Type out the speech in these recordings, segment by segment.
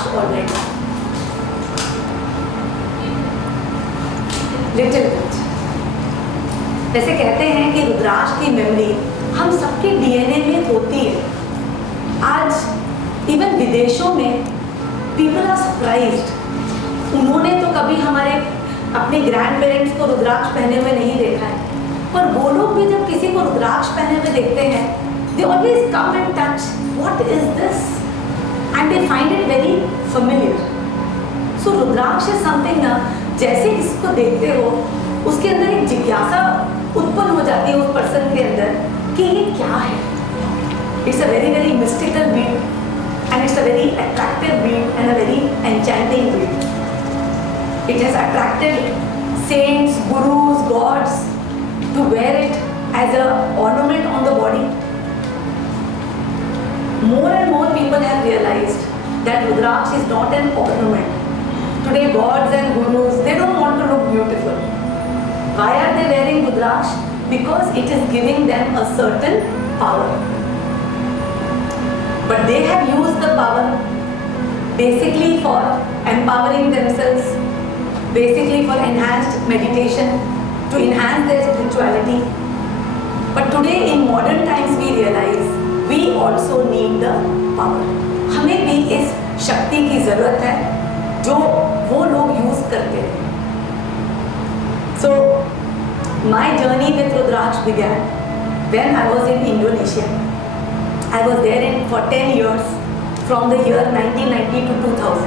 Rudraksh already. Little bit. वैसे कहते हैं कि रुद्राक्ष की मेमोरी हम सबके डीएनए में होती है. आज इवन विदेशों में पीपल आर सरप्राइज्ड. उन्होंने तो कभी हमारे अपने ग्रैंड पेरेंट्स को रुद्राक्ष पहने हुए नहीं देखा है, पर वो लोग भी जब किसी को रुद्राक्ष पहने हुए देखते हैं, they always come and touch, what is this? And they find it very familiar. So rudraksha is something ना, जैसे किसी को देखते हो उसके अंदर एक जिज्ञासा उत्पन्न हो जाती है उस पर्सन के अंदर कि ये क्या है. It's a very very mystical bead and it's a very attractive bead and a very enchanting bead. It has attracted saints, gurus, gods to wear it as a ornament on the body. More and more people have realized that Rudraksh is not an ornament. Today gods and gurus, they don't want to look beautiful. Why are they wearing Rudraksh? Because it is giving them a certain power. But they have used the power basically for empowering themselves, basically for enhanced meditation, to enhance their spirituality. But today in modern times we realize we also need the power. हमें भी इस शक्ति की ज़रूरत है जो वो लोग यूज़ करते हैं. So my journey with Rudraksh began when I was in Indonesia. I was there for 10 years, from the year 1990 to 2000.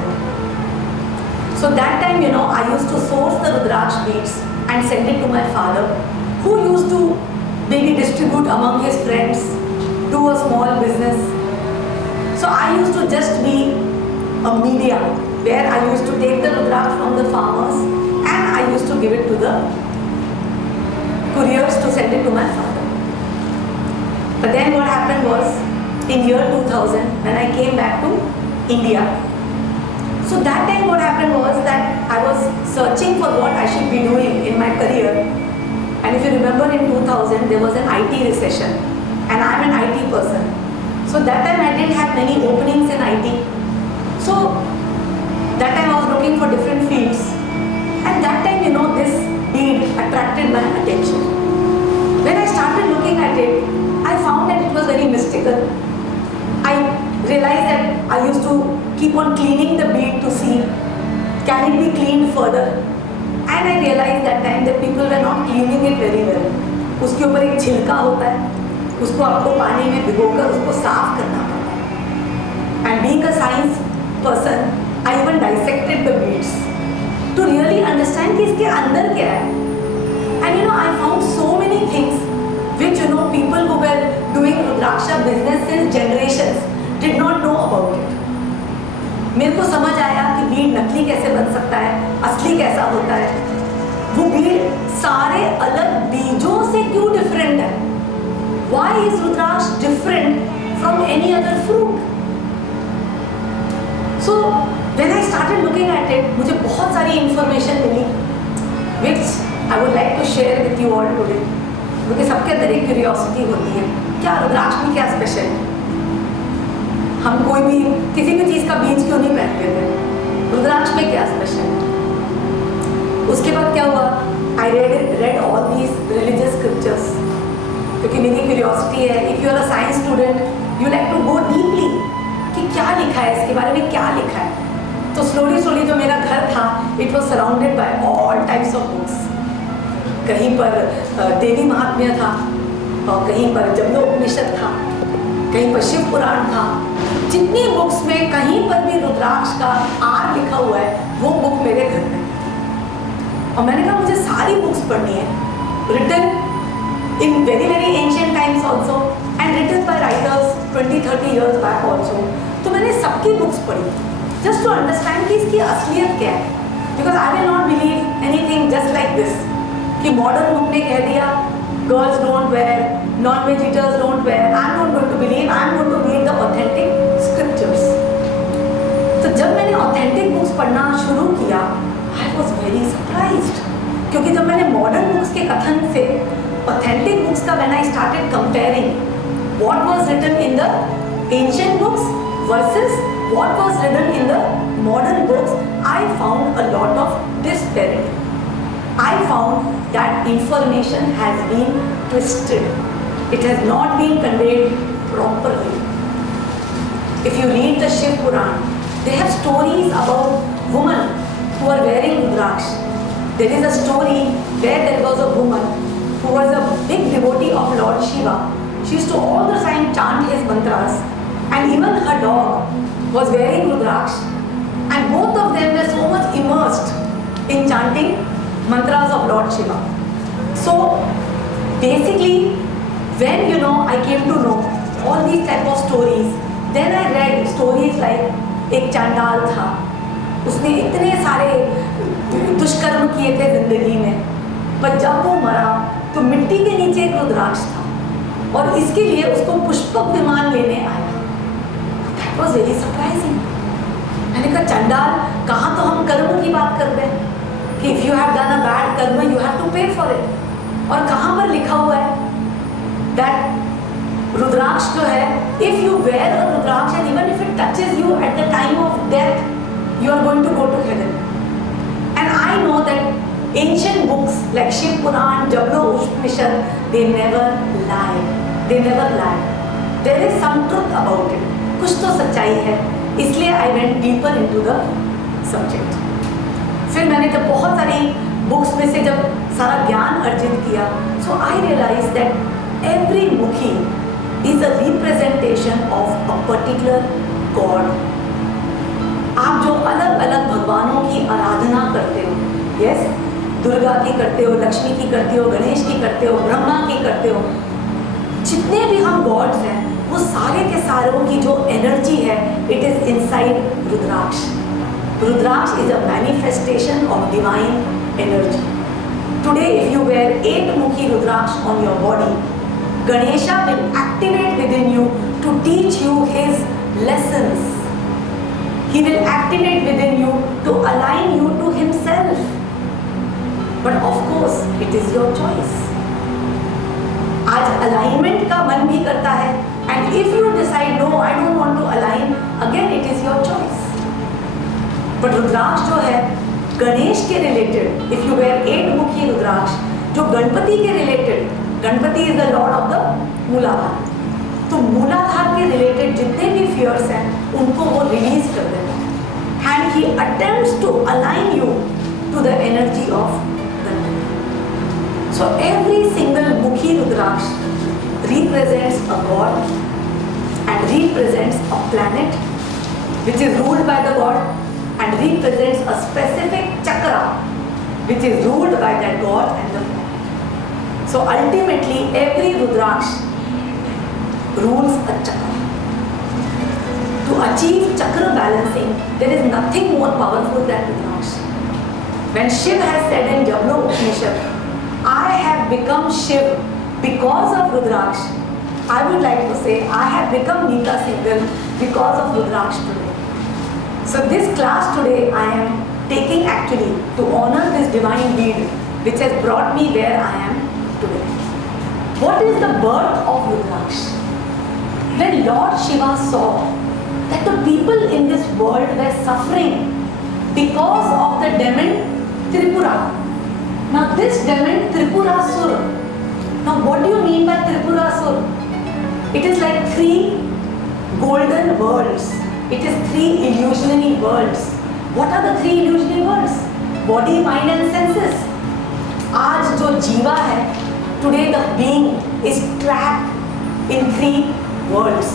So that time, you know, I used to source the Rudraksh beads and send it to my father, who used to maybe distribute among his friends, do a small business. So I used to just be a media where I used to take the Rudraksh from the farmers and I used to give it to the couriers to send it to my father. But then what happened was, in year 2000, when I came back to India, so that time what happened was that I was searching for what I should be doing in my career. And if you remember in 2000, there was an IT recession and I'm an IT person. So that time I didn't have many openings in IT. So that time I was looking for different fields. And that time, you know, this bead attracted my attention. When I started looking at it, I found that it was very mystical. I realized that I used to keep on cleaning the bead to see, can it be cleaned further? And I realized that time that people were not cleaning it very well. उसके ऊपर एक छिलका होता है, उसको आपको पानी में भिगोकर उसको साफ करना पड़ता है. And being a science person, I even dissected the beads to really understand कि इसके अंदर क्या है. And you know, I found so many things which, you know, people who were doing Rudraksha business since generations did not know about it. मेरे को समझ आया कि बीड नकली कैसे बन सकता है, असली कैसा होता है. वो बीड सारे अलग बीजों से क्यों डिफरेंट है? Why is Rudraksh different from any other fruit? So when I started looking at it, मुझे बहुत सारी information milli, which I would like to share with you all today. क्योंकि सबके अंदर एक क्यूरियोसिटी होती है, क्या रुद्राक्ष में क्या स्पेशल है? हम कोई भी किसी भी चीज़ का बीज क्यों नहीं पहनते थे? रुद्राक्ष में क्या स्पेशल है? उसके बाद क्या हुआ? I read all these religious scriptures. क्योंकि मेरी क्यूरियोसिटी है, if you are a science student, you like to go deeply कि क्या लिखा है, इसके बारे में क्या लिखा है. तो slowly जो मेरा घर था, it was surrounded by all types of books. कहीं पर देवी महात्म्य था, और कहीं पर जमदग्निषद था, कहीं पर शिव पुराण था. जितनी बुक्स में कहीं पर भी रुद्राक्ष का आर लिखा हुआ है, वो बुक मेरे घर में. और मैंने कहा मुझे सारी बुक्स पढ़नी है, written in very very ancient times also and written by writers 20-30 years back also. तो मैंने सबकी बुक्स पढ़ी just to understand कि इसकी असलियत क्या है. Because I will not believe anything just like this कि मॉडर्न बुक ने कह दिया girls don't wear, non-veg eaters don't wear. I am not going to believe, I am going to read the authentic scriptures. तो जब मैंने authentic books पढ़ना शुरू किया, आई वॉज वेरी सरप्राइज्ड. क्योंकि जब मैंने मॉडर्न बुक्स के कथन से ऑथेंटिक बुक्स का when I started comparing what was written in the ancient books versus what was written in the modern books, I found a lot of disparity. I found that information has been twisted. It has not been conveyed properly. If you read the Shiv Puran, they have stories about women who are wearing Rudraksh. There is a story where there was a woman who was a big devotee of Lord Shiva. She used to all the time chant his mantras, and even her dog was wearing Rudraksh, and both of them were so much immersed in chanting mantras of Lord Shiva. So basically, when I came to know all these type of stories, then I read stories like एक चांडाल था, उसने इतने सारे दुष्कर्म किए थे जिंदगी में, पर जब वो मरा तो मिट्टी के नीचे एक रुद्राक्ष था और इसके लिए उसको पुष्पक विमान लेने आया. That was very surprising. मैंने कहा चांडाल, कहाँ तो हम कर्म की बात कर रहे हैं कि if you have done a bad karma you have to pay for it, और कहाँ पर लिखा हुआ है that रुद्राक्ष जो है, if you wear a rudraksha and even if it touches you at the time of death, you are going to go to heaven. And I know that ancient books like Shiv Puran, Jablo Upanishad, they never lie. They never lie. There is some truth about it. कुछ तो सच्चाई है, इसलिए I went deeper into the subject. फिर मैंने जब बहुत सारी बुक्स में से जब सारा ज्ञान अर्जित किया, so I realized that every mukhi is a representation of a particular God. आप जो अलग अलग भगवानों की आराधना करते हो, yes, दुर्गा की करते हो, लक्ष्मी की करते हो, गणेश की करते हो, ब्रह्मा की करते हो, जितने भी हम गॉड्स हैं, वो सारे के सारों की जो एनर्जी है, it is inside rudraksha. Rudraksha is a manifestation of divine energy. Today, if you wear 8 mukhi rudraksha on your body, Ganesha will activate within you to teach you his lessons. He will activate within you to align you to himself. But of course, it is your choice. आज alignment का मन भी करता है, and if you decide no, I don't want to align, again it is your choice. But रुद्राक्ष जो है गणेश के related, if you wear 8 mukhi रुद्राक्ष, जो गणपति के related, Ganpati is the Lord of the मूलाधार, तो मूलाधार के रिलेटेड जितने भी फियर्स हैं उनको वो रिलीज कर देता है, and he attempts to align you to the energy of Ganapati. So every single mukhi rudraksha represents a god and represents a planet which is ruled by the god and represents a specific chakra which is ruled by that god and the. So ultimately, every Rudraksh rules a chakra. To achieve chakra balancing, there is nothing more powerful than Rudraksh. When Shiv has said in Jablo Upanishad, I have become Shiv because of Rudraksh, I would like to say I have become Neeta Singhal because of Rudraksh today. So this class today I am taking actually to honor this divine deed which has brought me where I am today. What is the birth of Rudraksh? When Lord Shiva saw that the people in this world were suffering because of the demon Tripura. Now this demon Tripurasura. Now what do you mean by Tripurasura? It is like 3 golden worlds. It is 3 illusionary worlds. What are the 3 illusionary worlds? Body, mind and senses. आज जो जीवा है, today the being is trapped in 3 worlds: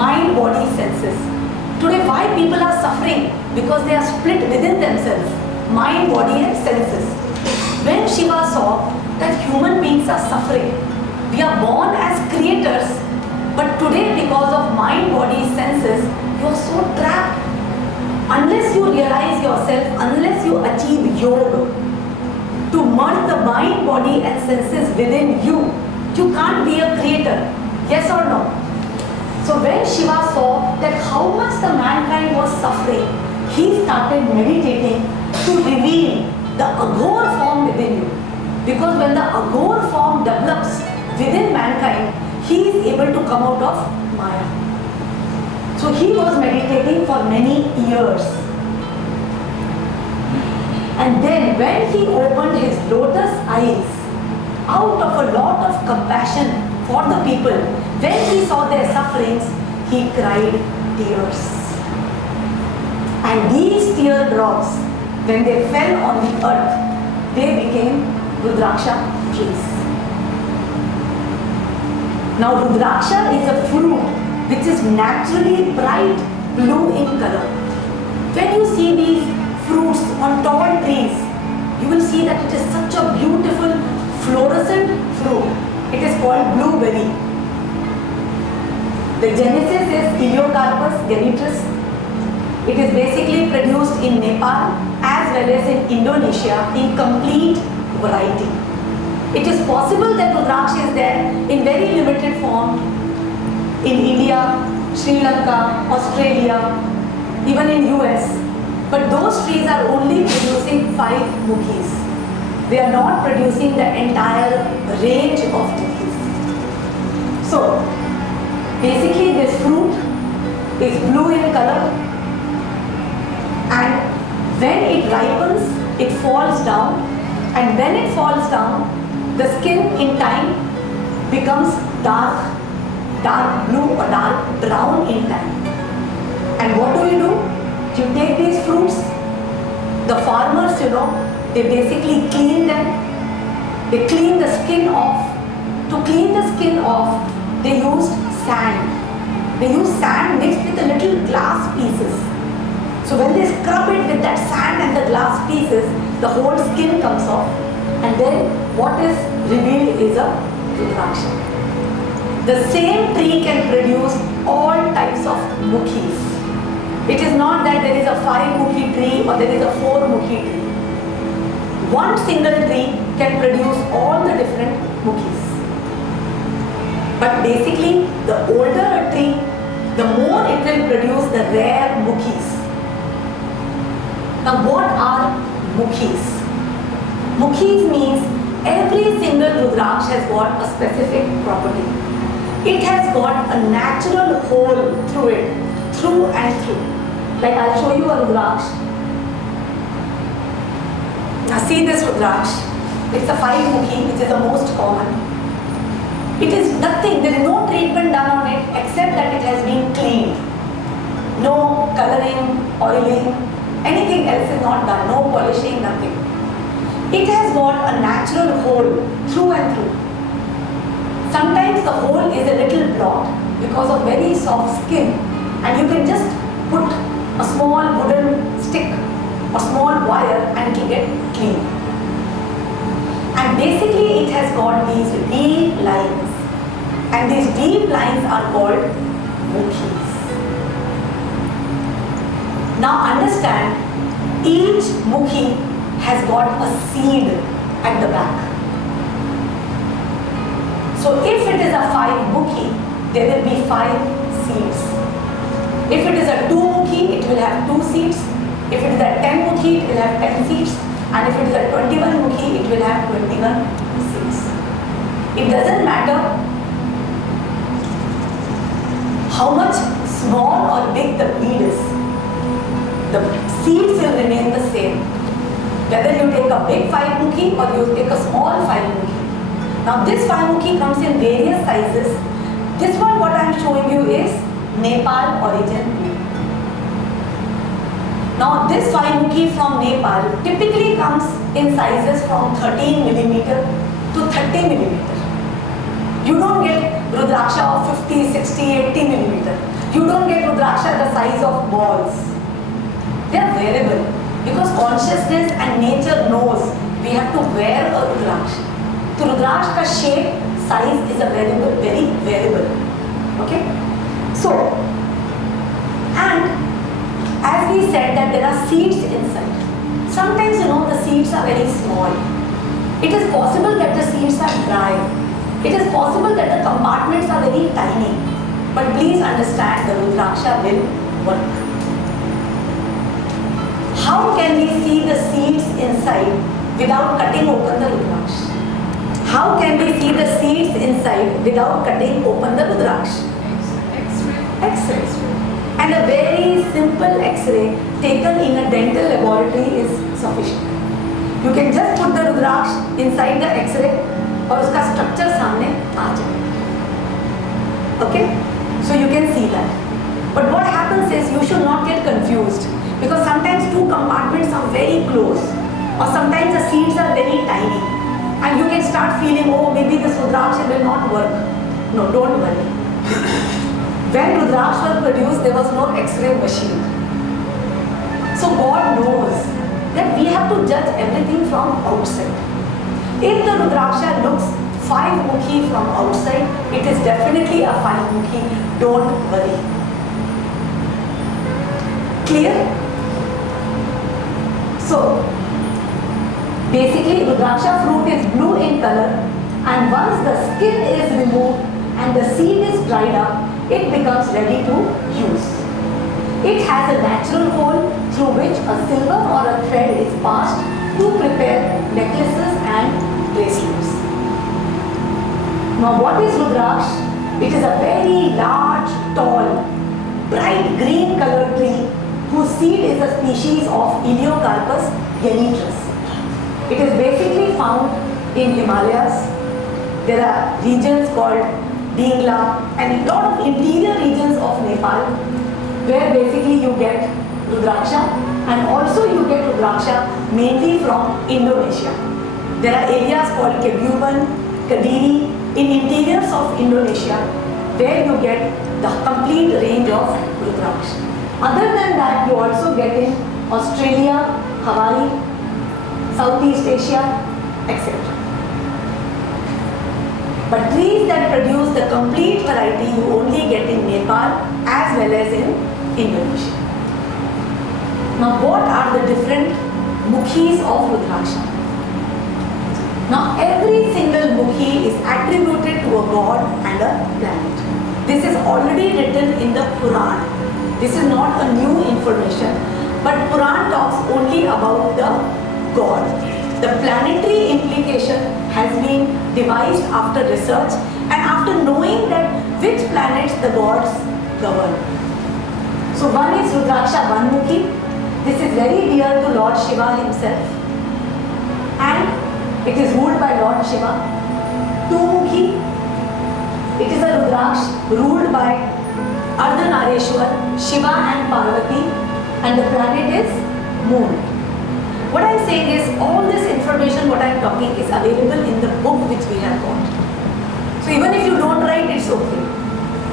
mind, body, senses. Today why people are suffering? Because they are split within themselves, mind, body and senses. When Shiva saw that human beings are suffering, we are born as creators, but today because of mind, body, senses, you are so trapped. Unless you realize yourself, unless you achieve yoga, to merge the mind, body and senses within you, you can't be a creator. Yes or no? So when Shiva saw that how much the mankind was suffering, he started meditating to reveal the Aghor form within you. Because when the Aghor form develops within mankind, he is able to come out of Maya. So he was meditating for many years. And then when he opened his lotus eyes, out of a lot of compassion for the people, when he saw their sufferings, he cried tears. And these teardrops, when they fell on the earth, they became Rudraksha trees. Now Rudraksha is a fruit which is naturally bright blue in color. When you see these fruits on tall trees, you will see that it is such a beautiful fluorescent fruit. It is called blueberry. The genesis is Heliocarpus genitris. It is basically produced in Nepal as well as in Indonesia in complete variety. It is possible that Rudraksha is there in very limited form in India, Sri Lanka, Australia, even in US. But those trees are only producing 5 mukhis. They are not producing the entire range of mukhis. So, basically this fruit is blue in color, and when it ripens, it falls down, and when it falls down, the skin in time becomes dark blue or dark brown in time. And what do? You take these fruits, the farmers, they basically clean them. They clean the skin off. To clean the skin off, they used sand. They use sand mixed with a little glass pieces. So when they scrub it with that sand and the glass pieces, the whole skin comes off. And then what is revealed is a Rudraksha. The same tree can produce all types of mukhis. It is not that there is a 5 mukhi tree or there is a 4 mukhi tree. One single tree can produce all the different mukhis. But basically, the older a tree, the more it will produce the rare mukhis. Now what are mukhis? Mukhis means every single Rudraksha has got a specific property. It has got a natural hole through it, through and through. Like I'll show you a Rudraksha. Now see this Rudraksha. It's a 5 mukhi, which is the most common. It is nothing, there is no treatment done on it except that it has been cleaned. No coloring, oiling, anything else is not done, no polishing, nothing. It has got a natural hole through and through. Sometimes the hole is a little blocked because of very soft skin, and you can just put a small wooden stick or small wire and it will get clean. And basically it has got these deep lines, and these deep lines are called mukhis. Now understand, each mukhi has got a seed at the back. So if it is a 5 mukhi, there will be 5 seeds. If it is a 2 mukhi, it will have 2 seeds. If it is a 10 mukhi, it will have 10 seeds. And if it is a 21 mukhi, it will have 21 seeds. It doesn't matter how much small or big the weed is. The seeds will remain the same. Whether you take a big 5 mukhi or you take a small 5 mukhi. Now this 5 mukhi comes in various sizes. This one what I am showing you is Nepal origin. Now this 5 mukhi from Nepal typically comes in sizes from 13 millimeter to 30 millimeter. You don't get Rudraksha of 50, 60, 80 millimeter. You don't get Rudraksha the size of balls. They are variable because consciousness and nature knows we have to wear a Rudraksha. So Rudraksha shape, size is a variable, very variable. Okay? So, and as we said that there are seeds inside. Sometimes the seeds are very small. It is possible that the seeds are dry. It is possible that the compartments are very tiny. But please understand, the Rudraksha will work. How can we see the seeds inside without cutting open the Rudraksha? How can we see the seeds inside without cutting open the Rudraksha? X-ray. And a very simple X-ray taken in a dental laboratory laboratory is sufficient. You can just put the Rudraksh inside the X-ray और उसका structure सामने आ जाए. Okay? So you can see that. But what happens is you should not get confused because sometimes two compartments are very close or sometimes the seeds are very tiny and you can start feeling, oh, maybe this Rudraksh will not work. No, don't worry. When Rudraksh was produced, there was no X-ray machine. So God knows that we have to judge everything from outside. If the Rudraksha looks 5-mukhi from outside, it is definitely a 5-mukhi. Don't worry. Clear? So, basically Rudraksha fruit is blue in color, and once the skin is removed and the seed is dried up, it becomes ready to use. It has a natural hole through which a silver or a thread is passed to prepare necklaces and bracelets. Now what is Rudraksh? It is a very large, tall, bright green colored tree whose seed is a species of Elaeocarpus genitris. It is basically found in Himalayas. There are regions called Dingla and a lot of interior regions of Nepal where basically you get Rudraksha, and also you get Rudraksha mainly from Indonesia. There are areas called Kebumen, Kadiri in interiors of Indonesia where you get the complete range of Rudraksha. Other than that, you also get in Australia, Hawaii, Southeast Asia, etc. But trees that produce the complete variety you only get in Nepal as well as in Indonesia. Now what are the different mukhis of Rudraksha? Now every single mukhi is attributed to a god and a planet. This is already written in the Puran. This is not a new information, but Puran talks only about the god. The planetary implication has been devised after research and after knowing that which planets the gods govern. So one is Rudraksha Vanmukhi. This is very dear to Lord Shiva himself and it is ruled by Lord Shiva. Two-mukhi. It is a Rudraksh ruled by Ardhanareshwar, Shiva and Parvati, and the planet is Moon. What I am saying is all this information what I am talking is available in the book which we have got. So even if you don't write, it's okay.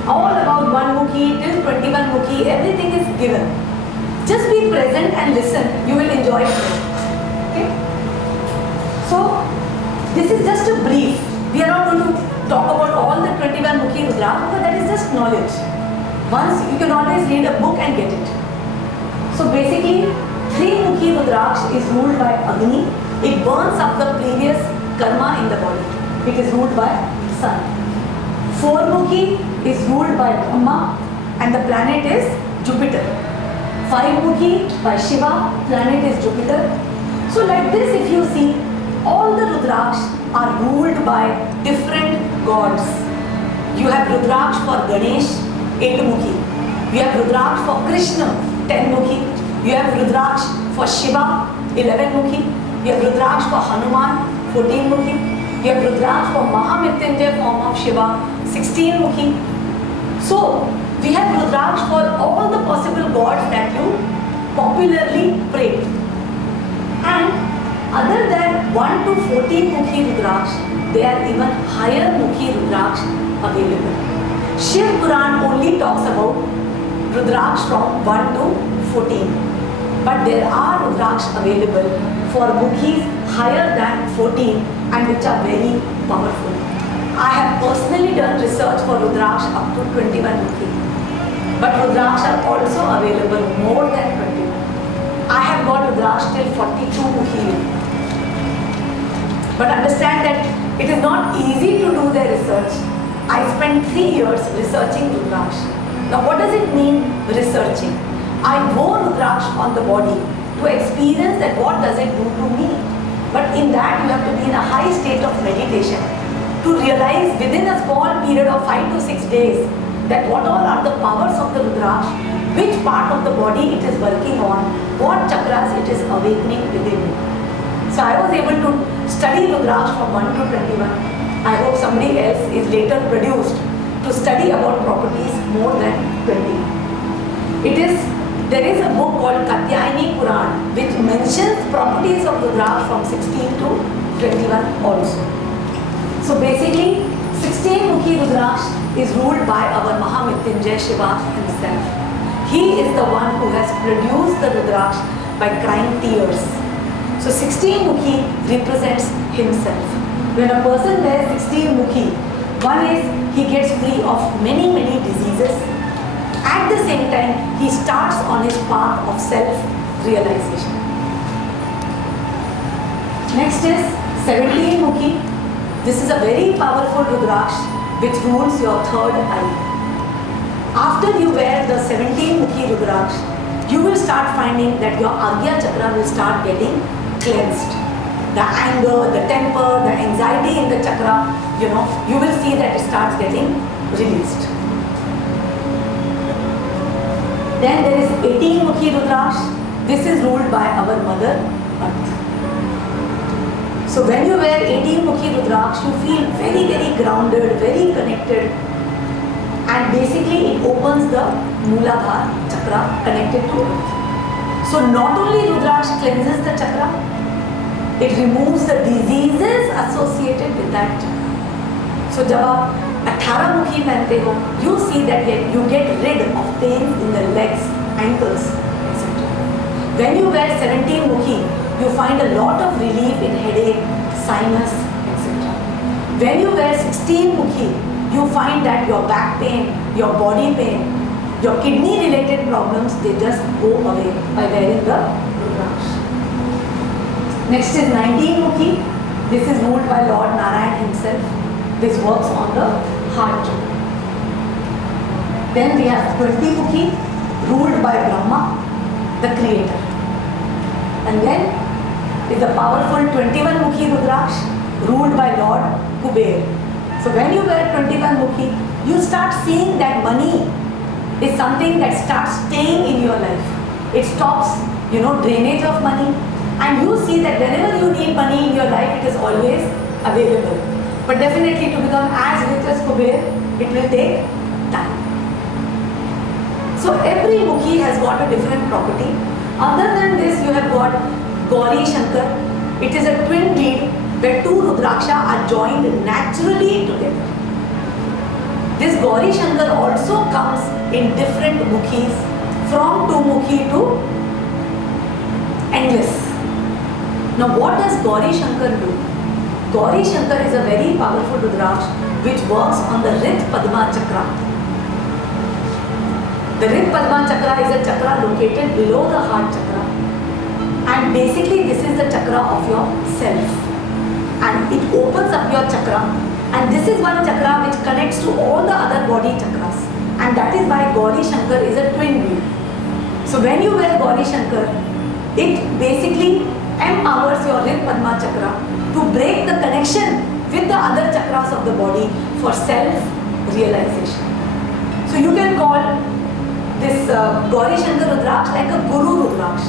All about one mukhi till 21 mukhi, everything is given. Just be present and listen. You will enjoy it. Okay? So this is just a brief. We are not going to talk about all the 21 mukhi Rudraksh, but that is just knowledge. Once you can always read a book and get it. So basically, 3-mukhi Rudraksh is ruled by Agni. It burns up the previous karma in the body. It is ruled by Sun. 4-mukhi is ruled by Brahma and the planet is Jupiter. 5-mukhi by Shiva, planet is Jupiter. So like this, if you see, all the Rudraksh are ruled by different gods. You have Rudraksh for Ganesh, 8-mukhi. You have Rudraksh for Krishna, 10-mukhi. You have Rudraksh for Shiva, 11-mukhi. You have Rudraksh for Hanuman, 14-mukhi. You have Rudraksh for Mahamrityunjay form of Shiva, 16-mukhi. So, we have Rudraksh for all the possible gods that you popularly pray. And other than 1 to 14-mukhi Rudraksh, there are even higher mukhi Rudraksh available. Shiv Puran only talks about Rudraksh from 1 to 14. But there are Rudraksh available for mukhis higher than 14 and which are very powerful. I have personally done research for Rudraksh up to 21 mukhi. But Rudraksh are also available more than 21. I have got Rudraksh till 42 mukhi. But understand that it is not easy to do their research. I spent 3 years researching Rudraksh. Now what does it mean researching? I wore Rudraksh on the body to experience that what does it do to me. But in that you have to be in a high state of meditation to realize within a small period of 5 to 6 days that what all are the powers of the Rudraksh which part of the body it is working on, what chakras it is awakening within you. So I was able to study Rudraksh from 1 to 21. I hope somebody else is later produced to study about properties more than 20. There is a book called Katyayani Puran which mentions properties of Rudraksh from 16 to 21 also. So basically, 16-mukhi Rudraksh is ruled by our Mahamrityunjay Shiva himself. He is the one who has produced the Rudraksh by crying tears. So 16-mukhi represents himself. When a person wears 16-mukhi, one is he gets free of many diseases. At the same time, he starts on his path of self-realization. Next is 17-mukhi. This is a very powerful Rudraksh which rules your third eye. After you wear the 17-mukhi Rudraksh, you will start finding that your Agya chakra will start getting cleansed. The anger, the temper, the anxiety in the chakra, you will see that it starts getting released. Then there is 18-mukhi Rudraksh. This is ruled by our mother Earth. So when you wear 18-mukhi Rudraksh, you feel very grounded, very connected. And basically it opens the Mooladhara chakra connected to Earth. So not only Rudraksh cleanses the chakra, it removes the diseases associated with that chakra. So जब आप 18-mukhi पहनते हो, you see that you get rid of pain in the legs, ankles, etc. When you wear 17-mukhi, you find a lot of relief in headache, sinus, etc. When you wear 16-mukhi, you find that your back pain, your body pain, your kidney-related problems, they just go away by wearing the Rudraksh. Next is 19-mukhi. This is ruled by Lord Narayan himself. This works on the heart chakra. Then we have 20-mukhi, ruled by Brahma, the creator. And then is the powerful 21-mukhi Rudraksh, ruled by Lord Kuber. So when you wear 21-mukhi, you start seeing that money is something that starts staying in your life. It stops, drainage of money. And you see that whenever you need money in your life, it is always available. But definitely to become as rich as Kuber, it will take time. So every mukhi has got a different property. Other than this, you have got Gauri Shankar. It is a twin bead where two Rudraksha are joined naturally together. This Gauri Shankar also comes in different mukhis, from 2-mukhi to endless. Now what does Gauri Shankar do? Gauri Shankar is a very powerful Rudraksh which works on the Rit Padma chakra. The Rit Padma chakra is a chakra located below the heart chakra, and basically this is the chakra of your self, and it opens up your chakra, and this is one chakra which connects to all the other body chakras, and that is why Gauri Shankar is a twin bead. So when you wear Gauri Shankar, it basically empowers your Rit Padma chakra to break the connection with the other chakras of the body for self-realization. So you can call this Gauri Shankar Rudraksh like a Guru Rudraksh.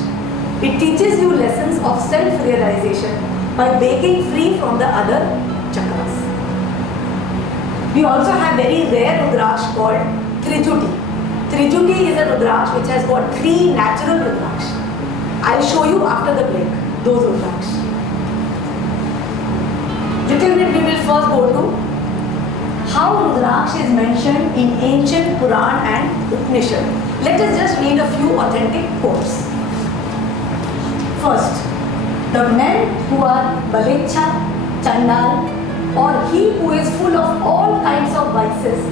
It teaches you lessons of self-realization by breaking free from the other chakras. We also have very rare Rudraksh called Trijuti. Trijuti is a Rudraksh which has got 3 natural Rudraksh. I'll show you after the break those Rudraksh. Little bit we will first go to how Rudraksh is mentioned in ancient Puran and Upanishad. Let us just read a few authentic quotes. First, the men who are Balecha, Chandal, or he who is full of all kinds of vices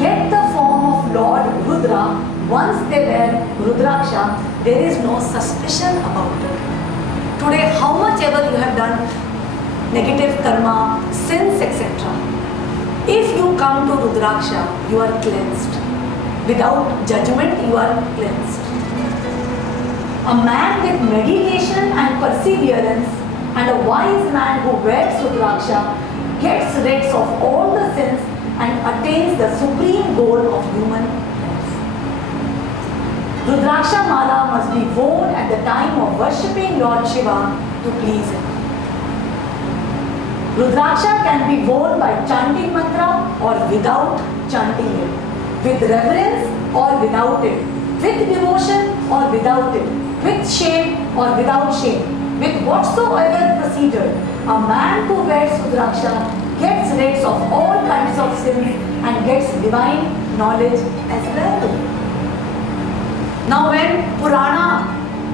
get the form of Lord Rudra. Once they wear Rudraksha, there is no suspicion about it. Today, how much ever you have done negative karma, sins, etc. If you come to Rudraksha, you are cleansed. Without judgment, you are cleansed. A man with meditation and perseverance and a wise man who wears Rudraksha gets rid of all the sins and attains the supreme goal of human life. Rudraksha mala must be worn at the time of worshipping Lord Shiva to please him. Rudraksha can be worn by chanting mantra or without chanting it, with reverence or without it, with devotion or without it, with shame or without shame, with whatsoever procedure. A man who wears Rudraksha gets rid of all kinds of sins and gets divine knowledge as well. Now when Purana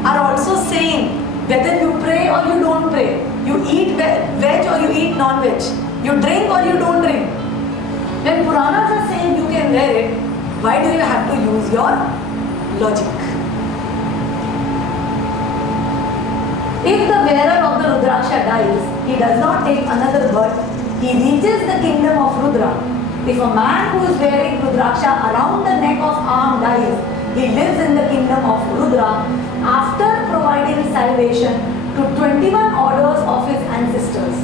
are also saying whether you pray or you don't pray, you eat veg or you eat non-veg, you drink or you don't drink, when Puranas are saying you can wear it, why do you have to use your logic? If the wearer of the Rudraksha dies, he does not take another birth, he reaches the kingdom of Rudra. If a man who is wearing Rudraksha around the neck of arm dies, he lives in the kingdom of Rudra after providing salvation to 21 orders of his ancestors.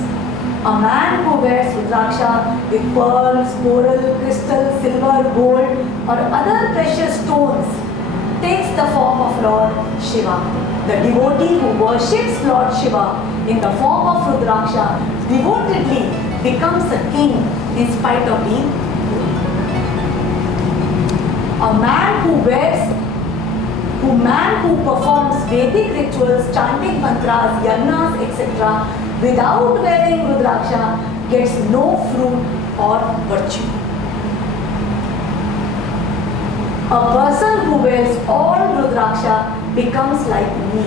A man who wears Rudraksha with pearls, coral, crystal, silver, gold or other precious stones takes the form of Lord Shiva. The devotee who worships Lord Shiva in the form of Rudraksha devotedly becomes a king in spite of being poor. A man who performs Vedic rituals, chanting mantras, yagnas, etc. without wearing Rudraksha gets no fruit or virtue. A person who wears all Rudraksha becomes like me.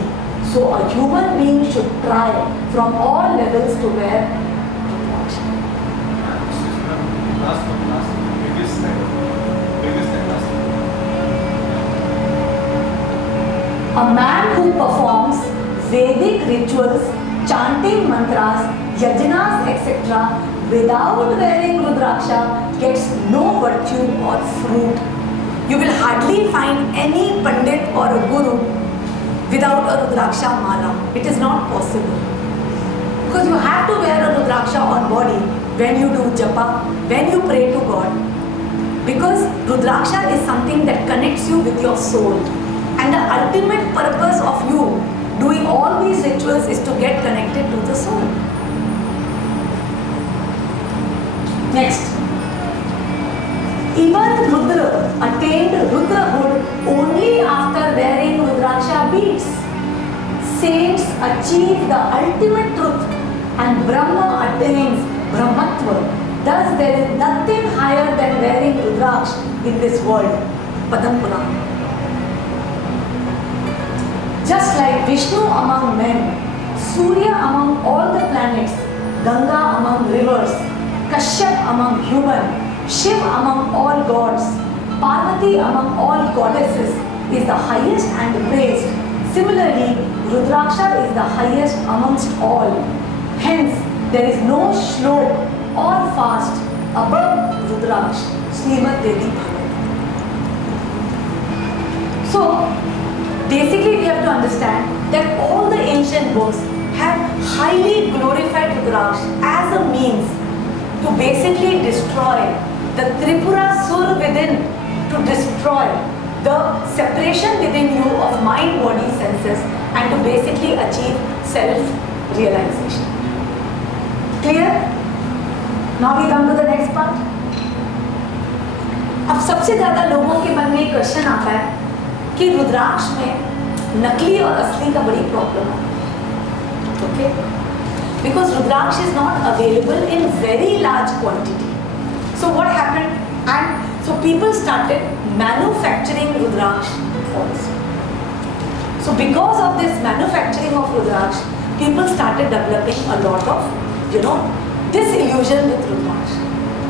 So a human being should try from all levels to wear Rudraksha. Last one. Biggest thing, last one. A man who performs Vedic rituals, chanting mantras, yajnas, etc. without wearing Rudraksha gets no virtue or fruit. You will hardly find any Pandit or a Guru without a Rudraksha mala. It is not possible. Because you have to wear a Rudraksha on body when you do japa, when you pray to God. Because Rudraksha is something that connects you with your soul. And the ultimate purpose of you doing all these rituals is to get connected to the soul. Next. Even Rudra attained Rudrahood only after wearing Rudraksha beads. Saints achieve the ultimate truth and Brahma attains Brahmatva. Thus there is nothing higher than wearing Rudraksh in this world. Padam Purana. Just like Vishnu among men, Surya among all the planets, Ganga among rivers, Kashyap among human, Shiv among all gods, Parvati among all goddesses is the highest and praised. Similarly, Rudraksha is the highest amongst all. Hence, there is no shlok or fast above Rudraksh, Srimad Devi Bhagavad. So, basically we have to understand that all the ancient books have highly glorified Rudraksh as a means to basically destroy the Tripura Sur within, to destroy the separation within you of mind, body, senses and to basically achieve self-realization. Clear? Now we come to the next part. अब सबसे ज़्यादा लोगों के मन में एक question आता है कि रुद्राक्ष में नकली और असली का बड़ी प्रॉब्लम है. Okay? Because Rudraksh is not available in very large quantity. So what happened? And so people started manufacturing Rudraksh also. So because of this manufacturing of Rudraksh, people started developing a lot of, disillusion with Rudraksh.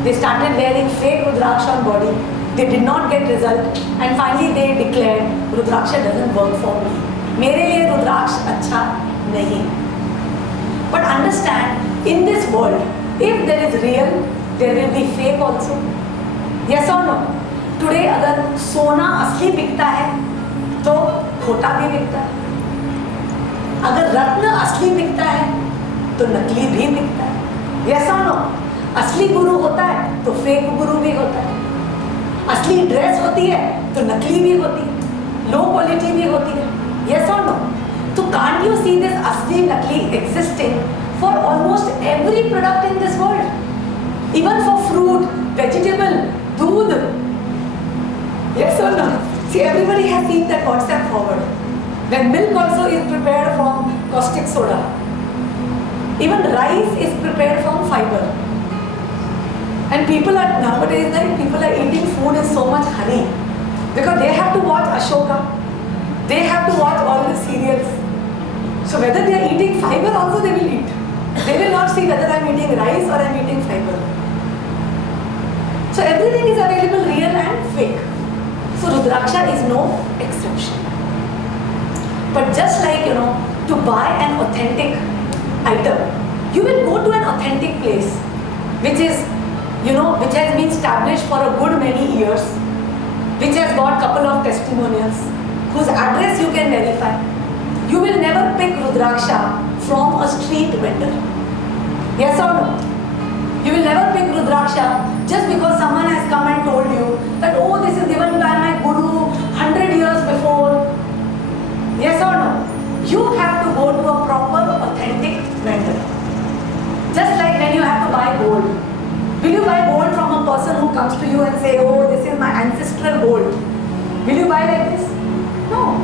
They started wearing fake Rudraksh on body. They did not get result. And finally they declared, Rudraksha doesn't work for me. मेरे लिए Rudraksh अच्छा नहीं. But understand, in this world, if there is real, there will be fake also. Yes or no? Today, अगर सोना असली बिकता है, तो खोटा भी बिकता है. अगर रत्न असली बिकता है, तो नकली भी बिकता है. Yes or no? असली गुरु होता है, तो फेक गुरु भी होता है. असली ड्रेस होती है, तो नकली भी होती है. लो क्वालिटी भी होती है, yes or no? तो can't you see this असली नकली existing for almost every product in this world? Even for fruit, vegetable, दूध. Yes or no? See, everybody has seen that concept forward. When milk also is prepared from caustic soda. Even rice is prepared from fiber. And people are nowadays, like people are eating food in so much hurry because they have to watch Ashoka. They have to watch all the serials. So whether they are eating fiber also they will eat. They will not see whether I am eating rice or I am eating fiber. So everything is available real and fake. So Rudraksha is no exception. But just like, to buy an authentic item, you will go to an authentic place, which is, which has been established for a good many years, which has got couple of testimonials, whose address you can verify. You will never pick Rudraksha from a street vendor. Yes or no? You will never pick Rudraksha just because someone has come and told you that, oh, this is given by my guru 100 years before. Yes or no? You have to go to a proper, authentic vendor. Just like when you have to buy gold. Will you buy gold from a person who comes to you and say, oh, this is my ancestral gold? Will you buy like this? No.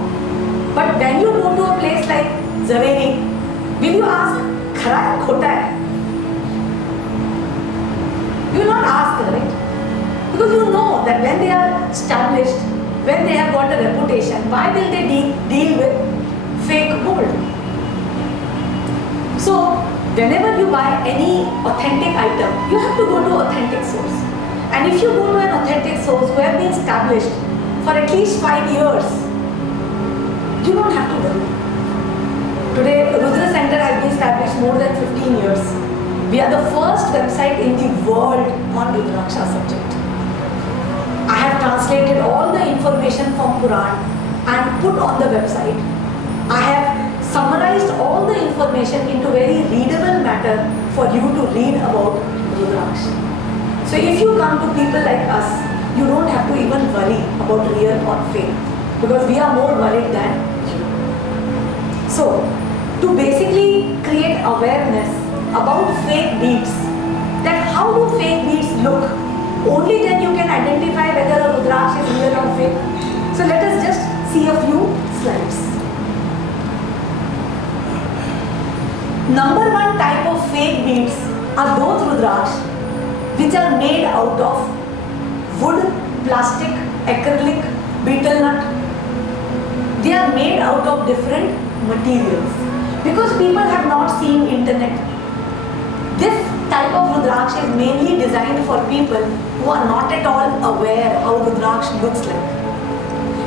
But when you go to a place like Zaveri, will you ask, khara hai, khota hai? You will not ask, right? Because you know that when they are established, when they have got a reputation, why will they deal with fake gold? So, whenever you buy any authentic item, you have to go to authentic source. And if you go to an authentic source who have been established for at least 5 years, you don't have to worry. Today, Rudra Center has been established more than 15 years. We are the first website in the world on Rudraksha subject. I have translated all the information from Quran and put on the website. I have summarized all the information into very readable matter for you to read about Rudraksha. So if you come to people like us, you don't have to even worry about real or fake because we are more worried than you. So to basically create awareness about fake beads, that how do fake beads look, only then you can identify whether a Rudraksha is real or fake. So let us just see a few slides. Number one type of fake beads are those Rudraksha which are made out of wood, plastic, acrylic, betel nut. They are made out of different materials because people have not seen internet. This type of Rudraksha is mainly designed for people who are not at all aware how Rudraksha looks like.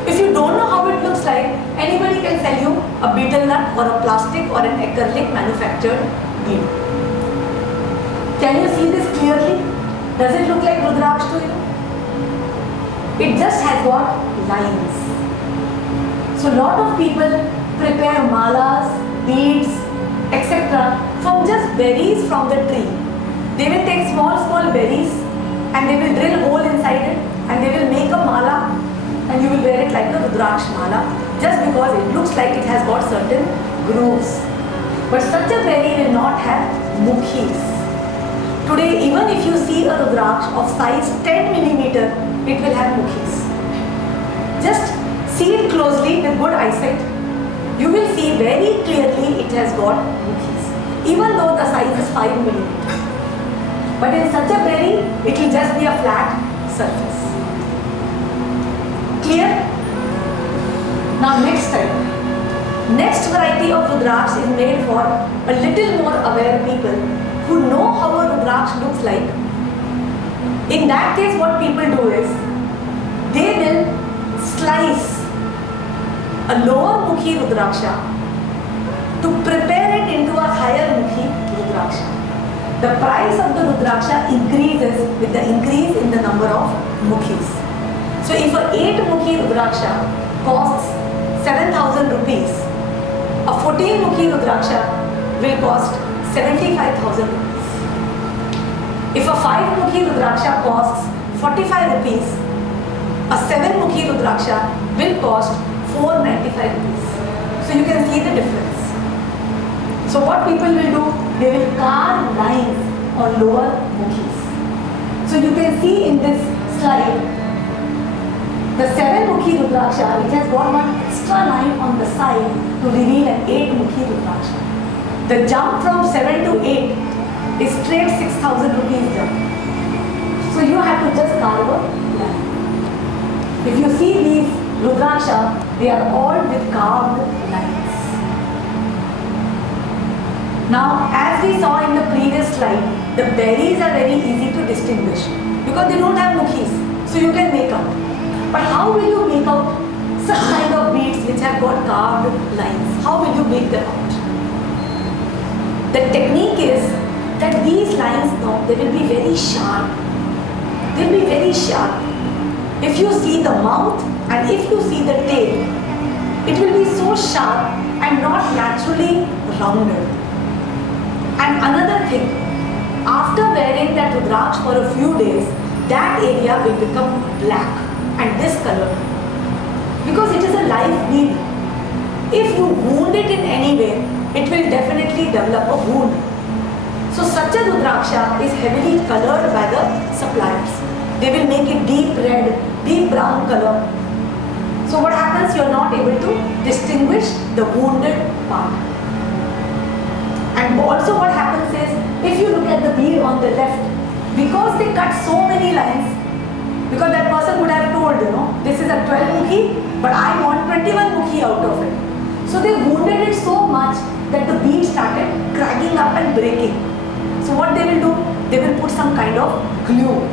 If you don't know how it looks like, anybody can sell you a betel nut or a plastic or an acrylic manufactured bead. Can you see this clearly? Does it look like Rudraksha to you? It just has got lines. So lot of people prepare malas, beads, etc. from just berries from the tree. They will take small berries and they will drill hole inside it and they will make a mala and you will wear it like a Rudraksha mala just because it looks like it has got certain grooves. But such a berry will not have mukhis. Today, even if you see a Rudraksha of size 10 millimeter, it will have mukhis. Just see it closely with good eyesight. You will see very clearly it has got mukhis, even though the size is 5 millimeter. But in such a berry, it will just be a flat surface. Clear? Now next type. Next variety of Rudraksha is made for a little more aware people who know how a Rudraksha looks like. In that case, what people do is, they will slice a lower mukhi Rudraksha to prepare it into a higher mukhi Rudraksha. The price of the Rudraksha increases with the increase in the number of mukhis. So if a 8 mukhi Rudraksha costs 7,000 rupees, a 14 mukhi Rudraksha will cost 75,000 rupees. If a 5 mukhi Rudraksha costs 45 rupees, a 7 mukhi Rudraksha will cost 495 rupees. So you can see the difference. So what people will do, they will carve lines on lower mukhis. So you can see in this slide, the 7-mukhi Rudraksha, which has got one extra line on the side to reveal an 8-mukhi Rudraksha. The jump from 7 to 8 is straight 6,000 rupees jump. So you have to just carve a line. If you see these Rudraksha, they are all with carved lines. Now, as we saw in the previous slide, the berries are very easy to distinguish because they don't have mukhis, so you can make out. But how will you make out such kind of beads which have got carved lines? How will you make them out? The technique is that these lines, no, they will be very sharp. They will be very sharp. If you see the mouth and if you see the tail, it will be so sharp and not naturally rounded. And another thing, after wearing that Rudraksh for a few days, that area will become black and discolored because it is a live bead. If you wound it in any way, it will definitely develop a wound. So such a Rudraksha is heavily colored by the suppliers. They will make it deep red, deep brown color. So what happens? You are not able to distinguish the wounded part. And also what happens is, if you look at the bead on the left, because they cut so many lines, because that person would have told, this is a 12 mukhi, but I want 21 mukhi out of it. So they wounded it so much that the bead started cracking up and breaking. So what they will do? They will put some kind of glue,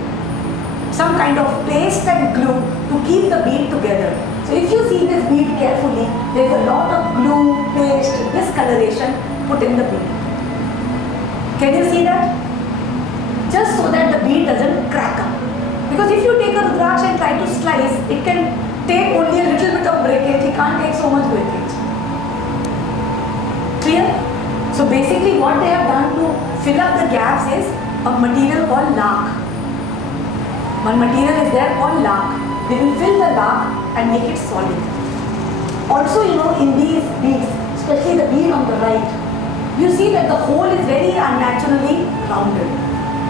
some kind of paste and glue to keep the bead together. So if you see this bead carefully, there is a lot of glue, paste, discoloration put in the bead. Can you see that? Just so that the bead doesn't crack up. Because if you take a Rudraksh and try to slice, it can take only a little bit of breakage. It can't take so much breakage. Clear? So basically what they have done to fill up the gaps is a material called lac. One material is there called lac. They will fill the lac and make it solid. Also, in these beads, especially the bead on the right, you see that the hole is very unnaturally rounded.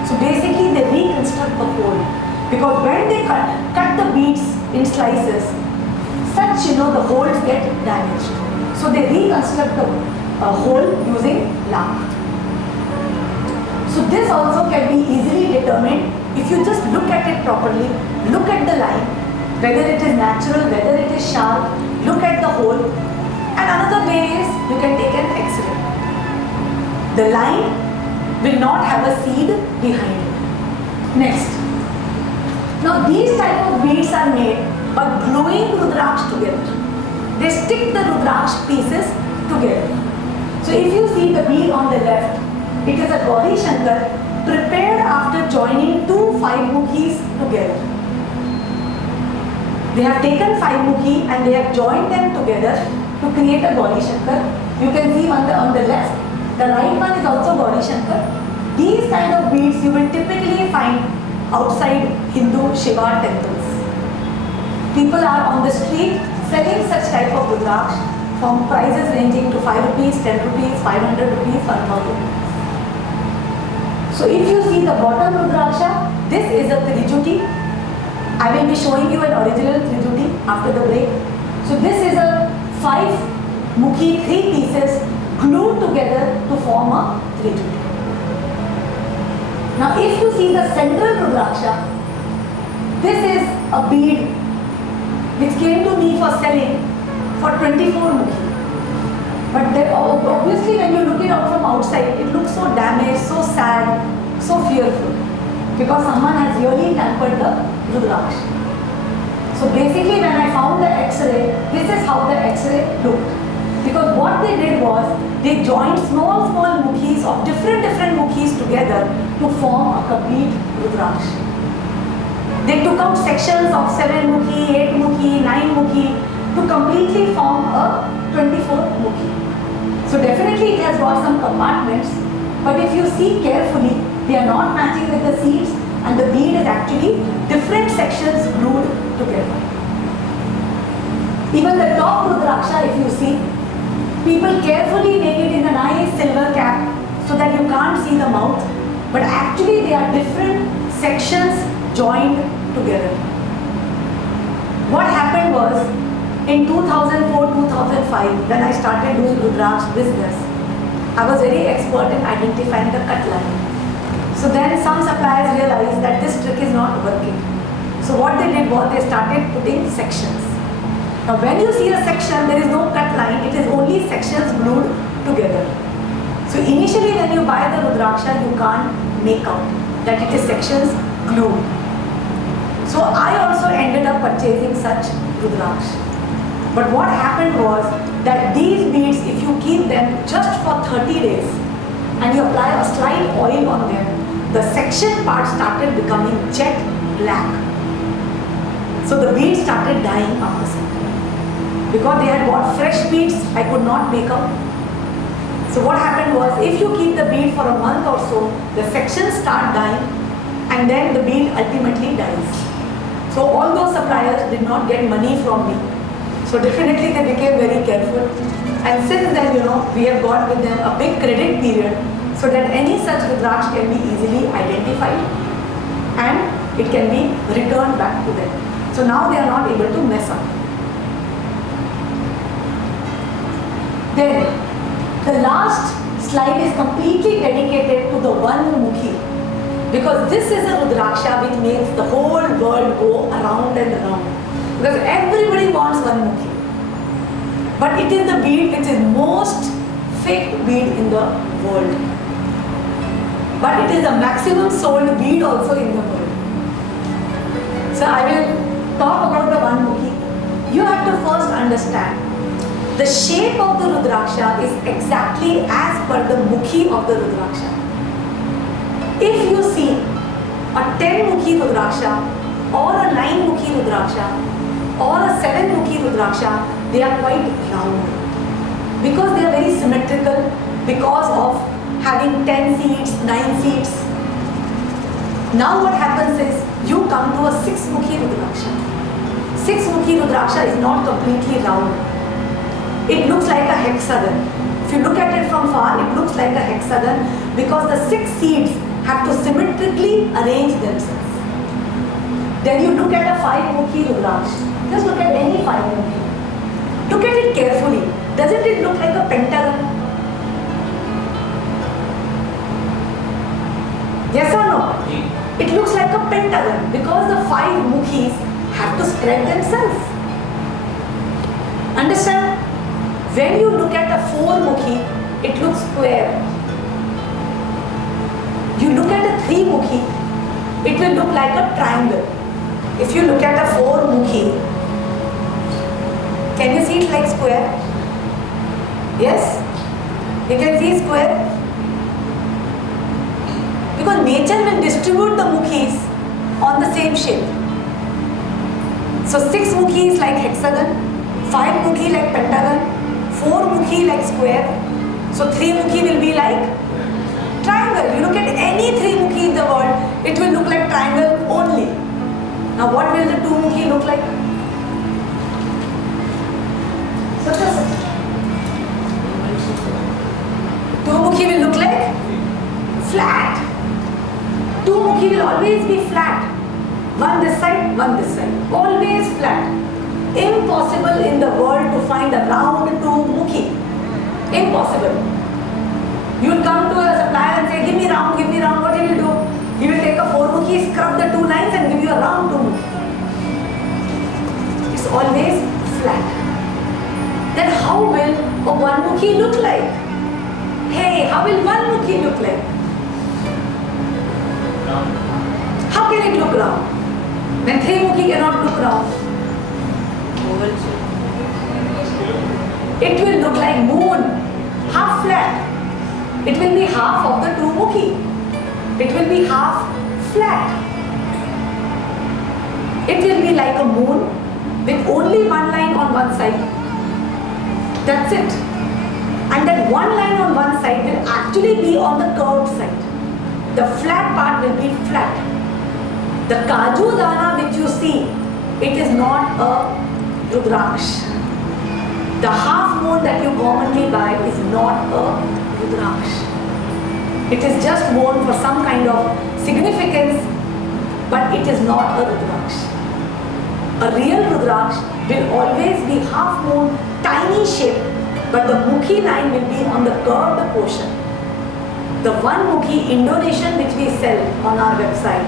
So basically they reconstruct the hole. Because when they cut the beads in slices, such, the holes get damaged. So they reconstruct the hole using lac. So this also can be easily determined if you just look at it properly, look at the line, whether it is natural, whether it is sharp, look at the hole. And another way is you can take an X-ray. The line will not have a seed behind it. Next. Now these type of beads are made by gluing Rudraksh together. They stick the Rudraksh pieces together. So if you see the bead on the left, it is a Gauri Shankar prepared after joining two 5-mukhis together. They have taken 5-mukhi and they have joined them together to create a Gauri Shankar. You can see on the left, the right one is also Gauri Shankar. These kind of beads you will typically find outside Hindu Shiva temples. People are on the street selling such type of Rudraksh from prices ranging to 5 rupees, 10 rupees, 500 rupees, 1000 rupees. So if you see the bottom Rudraksha, this is a Trijuti. I will be showing you an original Trijuti after the break. So this is a 5-mukhi, 3 pieces glued together to form a Trijuti. Now if you see the central Rudraksha, this is a bead which came to me for selling for 24 mukhi. But obviously when you look it out from outside, it looks so damaged, so sad, so fearful. Because someone has really tampered the Rudraksh. So basically when I found the X-ray, this is how the X-ray looked. Because what they did was, they joined small mukhis of different mukhis together to form a complete Rudraksh. They took out sections of 7 mukhi, 8 mukhi, 9 mukhi to completely form a 24 mukhi. So definitely it has got some compartments, but if you see carefully, they are not matching with the seeds and the bead is actually different sections glued together. Even the top Rudraksha, if you see, people carefully make it in a nice silver cap so that you can't see the mouth. But actually they are different sections joined together. What happened was, in 2004-2005, when I started doing Rudraksh business, I was very expert in identifying the cut line. So then some suppliers realized that this trick is not working. So what they did was they started putting sections. Now when you see a section, there is no cut line, it is only sections glued together. So initially when you buy the Rudraksha, you can't make out that it is sections glued. So I also ended up purchasing such Rudraksh. But what happened was that these beads, if you keep them just for 30 days and you apply a slight oil on them, the section part started becoming jet black. So the beads started dying after some time. Because they had bought fresh beads, I could not make out. So what happened was, if you keep the bead for a month or so, the sections start dying and then the bead ultimately dies. So all those suppliers did not get money from me. So definitely they became very careful. And since then, we have got with them a big credit period so that any such Rudraksh can be easily identified and it can be returned back to them. So now they are not able to mess up. Then the last slide is completely dedicated to the one Mukhi, because this is a Rudraksha which makes the whole world go around and around. Because everybody wants one Mukhi. But it is the bead which is most faked bead in the world. But it is the maximum sold bead also in the world. So I will talk about the one Mukhi. You have to first understand the shape of the Rudraksha is exactly as per the Mukhi of the Rudraksha. If you see a 10 Mukhi Rudraksha or a 9 Mukhi Rudraksha or a 7 Mukhi Rudraksha, they are quite round because they are very symmetrical because of having 10 seeds, 9 seeds. Now what happens is you come to a 6 Mukhi Rudraksha. 6 Mukhi Rudraksha is not completely round. It looks like a hexagon. If you look at it from far, it looks like a hexagon because the 6 seeds have to symmetrically arrange themselves. Then you look at a 5 Mukhi Rudraksh. Just look at any 5 Mukhi. Look at it carefully. Doesn't it look like a pentagon? Yes or no? It looks like a pentagon because the 5 Mukhis have to spread themselves. Understand? When you look at a 4 Mukhi, it looks square. You look at a 3 Mukhi, it will look like a triangle. If you look at a 4 Mukhi, can you see it like square? Yes? You can see square? Because nature will distribute the Mukhis on the same shape. So 6 Mukhi is like hexagon, 5 Mukhi like pentagon, 4 Mukhi like square, so 3 Mukhi will be like triangle. You look at any 3 Mukhi in the world, it will look like triangle only. Now what will the 2 Mukhi look like? So just 2 Mukhi will look like flat. 2 Mukhi will always be flat. One this side, one this side. Always flat. Impossible in the world to find a round 2 Mukhi. Impossible. You will come to a supplier and say, give me round, give me round. What he will do? He will take a 4 Mukhi, scrub the 2 lines and give you a round 2 Mukhi. It's always flat. Then how will a 1 Mukhi look like? Hey, how will 1 Mukhi look like? How can it look round? When 3 Mukhi cannot look round. It will look like moon, half flat. It will be half of the 2 Mukhi. It will be half flat. It will be like a moon with only one line on one side. That's it. And that one line on one side will actually be on the curved side. The flat part will be flat. The Kaju Dana which you see, it is not a Rudraksh. The half moon that you commonly buy is not a Rudraksh. It is just worn for some kind of significance, but it is not a Rudraksh. A real Rudraksh will always be half moon, tiny shape, but the Mukhi line will be on the curved portion. The one Mukhi Indonesian which we sell on our website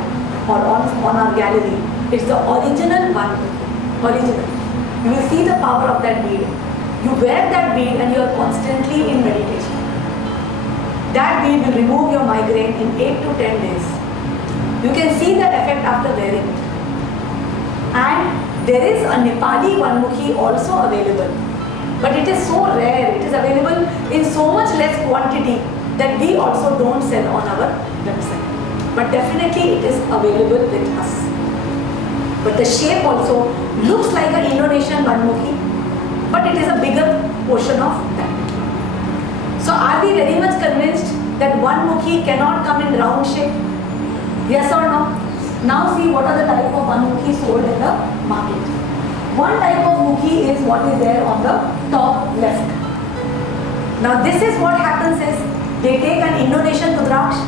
or on our gallery, it's the original one Mukhi. Original. You will see the power of that bead. You wear that bead and you are constantly in meditation. That bead will remove your migraine in 8 to 10 days. You can see that effect after wearing it. And there is a Nepali one Mukhi also available. But it is so rare, it is available in so much less quantity that we also don't sell on our website. But definitely it is available with us. But the shape also looks like an Indonesian one Mukhi, but it is a bigger portion of that. So are we very much convinced that one Mukhi cannot come in round shape? Yes or no? Now see what are the type of one Mukhi sold in the market. One type of Mukhi is what is there on the top left. Now this is what happens is, they take an Indonesian Rudraksh,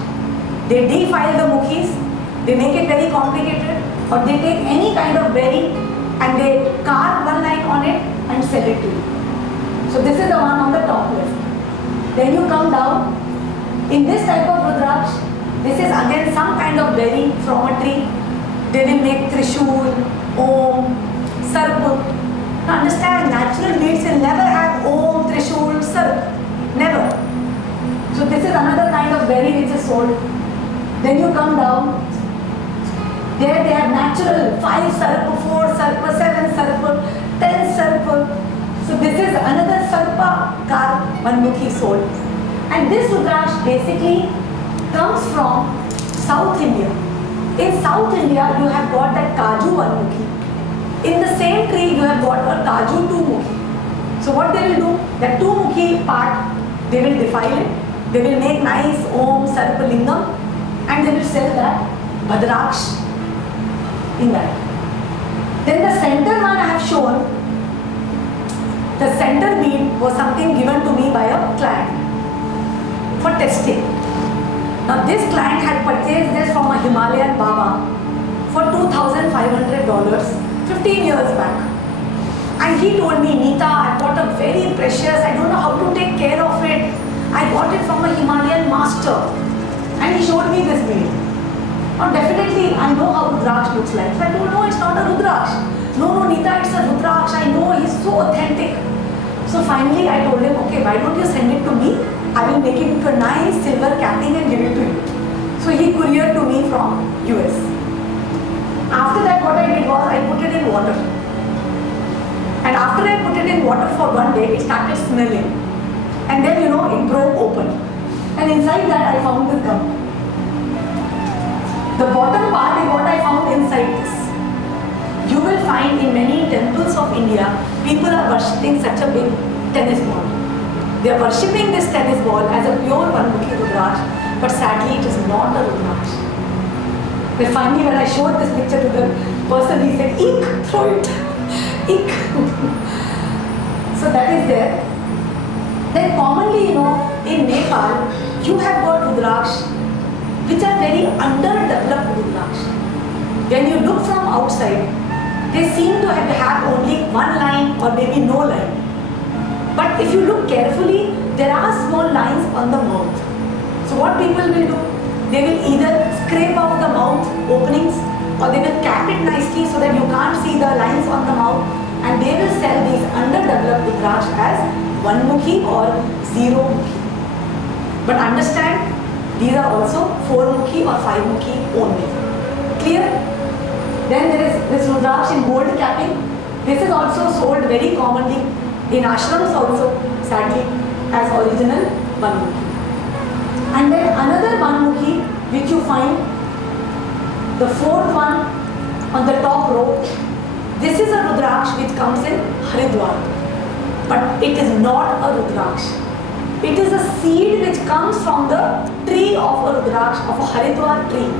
they defile the Mukhis, they make it very complicated, or they take any kind of berry and they carve one line on it and sell it to you. So this is the one on the top left. Then you come down, in this type of Rudraksh, this is again some kind of berry from a tree. They will make Trishul, Om, Sarp. Now understand, natural beads will never have Om, Trishul, Sarp. Never. So this is another kind of berry which is sold. Then you come down, there they have natural 5 Sarp, 4 Sarp, 7 Sarp, 10 Sarp. So this is another Sarpa Kar one Mukhi sold. And this Rudraksh basically comes from South India. In South India, you have got that Kaju one Mukhi. In the same tree, you have got a Kaju 2 Mukhi. So what they will do, that 2 Mukhi part, they will defile it. They will make nice Om Sarpa Lingam and they will sell that Bhadraksh in that. Then the center one I have shown, the center bead was something given to me by a client for testing. Now this client had purchased this from a Himalayan Baba for $2,500 15 years back. And he told me, Nita, I got a very precious, I don't know how to take care of it. I got it from a Himalayan master. And he showed me this bead. Now definitely I know how Rudraksh looks like. So I told, no, it's not a Rudraksh. No, Nita, it's a Rudraksh. I know, he's so authentic. So finally I told him, okay, why don't you send it to me? I will make it into a nice silver capping and give it to you. So he couriered to me from US. After that what I did was I put it in water. And after I put it in water for one day, it started smelling. And then it broke open. And inside that I found this gum. The bottom part is what I found inside this. You will find in many temples of India, people are worshipping such a big tennis ball. They are worshipping this tennis ball as a pure one Mukhi Rudraksh, but sadly it is not a Rudraksh. Then finally when I showed this picture to the person, he said, eek, throw it, eek. So that is there. Then commonly, in Nepal, you have got Rudraksh which are very underdeveloped Rudraksh. When you look from outside, they seem to have only one line or maybe no line. But if you look carefully, there are small lines on the mouth. So what people will do, they will either scrape out the mouth openings or they will cap it nicely so that you can't see the lines on the mouth, and they will sell these underdeveloped Rudraksh as one Mukhi or zero Mukhi. But understand, these are also 4 Mukhi or 5 Mukhi only. Clear? Then there is this Rudraksh in gold capping. This is also sold very commonly in ashrams also, sadly, as original one Mukhi. And then another one Mukhi which you find, the 4th one on the top row. This is a Rudraksh which comes in Haridwar, but it is not a Rudraksh. It is a seed which comes from the tree of a Rudraksh, of a Haridwar tree.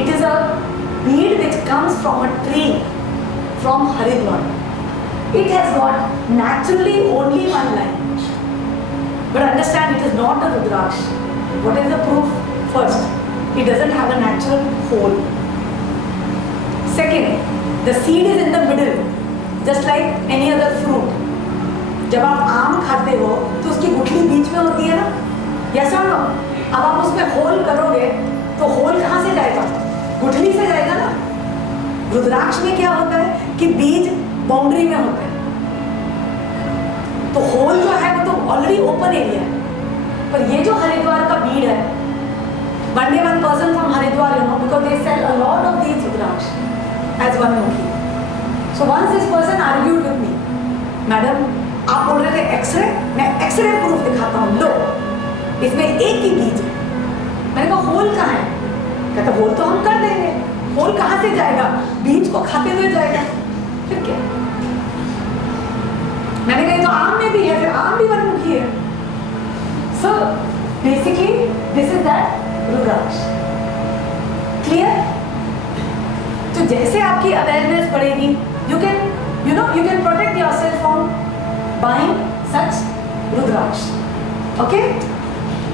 It is a bead which comes from a tree from Haridwar. It has got naturally only one line. But understand, it is not a Rudraksh. What is the proof? First, it doesn't have a natural hole. Second, the seed is in the middle, just like any other fruit. जब आप आम खाते हो तो उसकी गुठली बीच में होती है ना, yes or no? अब आप उसमें होल करोगे तो होल कहाँ से जाएगा? गुठली से जाएगा ना। रुद्राक्ष में क्या होता है कि बीज बाउंड्री में होता है, तो होल जो है वो तो ऑलरेडी ओपन एरिया है। पर ये जो हरिद्वार का बीड है, one day one person from Haridwar, because they sell a lot of these Rudraksh as one mukhi. So once this person argued with me, madam आप बोल रहे थे एक्सरे, मैं एक्सरे प्रूफ दिखाता हूँ, लो इसमें एक ही बीज है। मैंने कहा होल कहाँ है? कहता होल तो हम कर देंगे, होल कहाँ से जाएगा? बीज को खाते हुए जाएगा, फिर क्या? मैंने कहा तो आम में भी है, फिर आम भी वनमुखी है। So basically this is that Rudraksh. Clear? तो जैसे आपकी अवेयरनेस बढ़ेगी, you can protect yourself from buying such Rudraksh. Okay?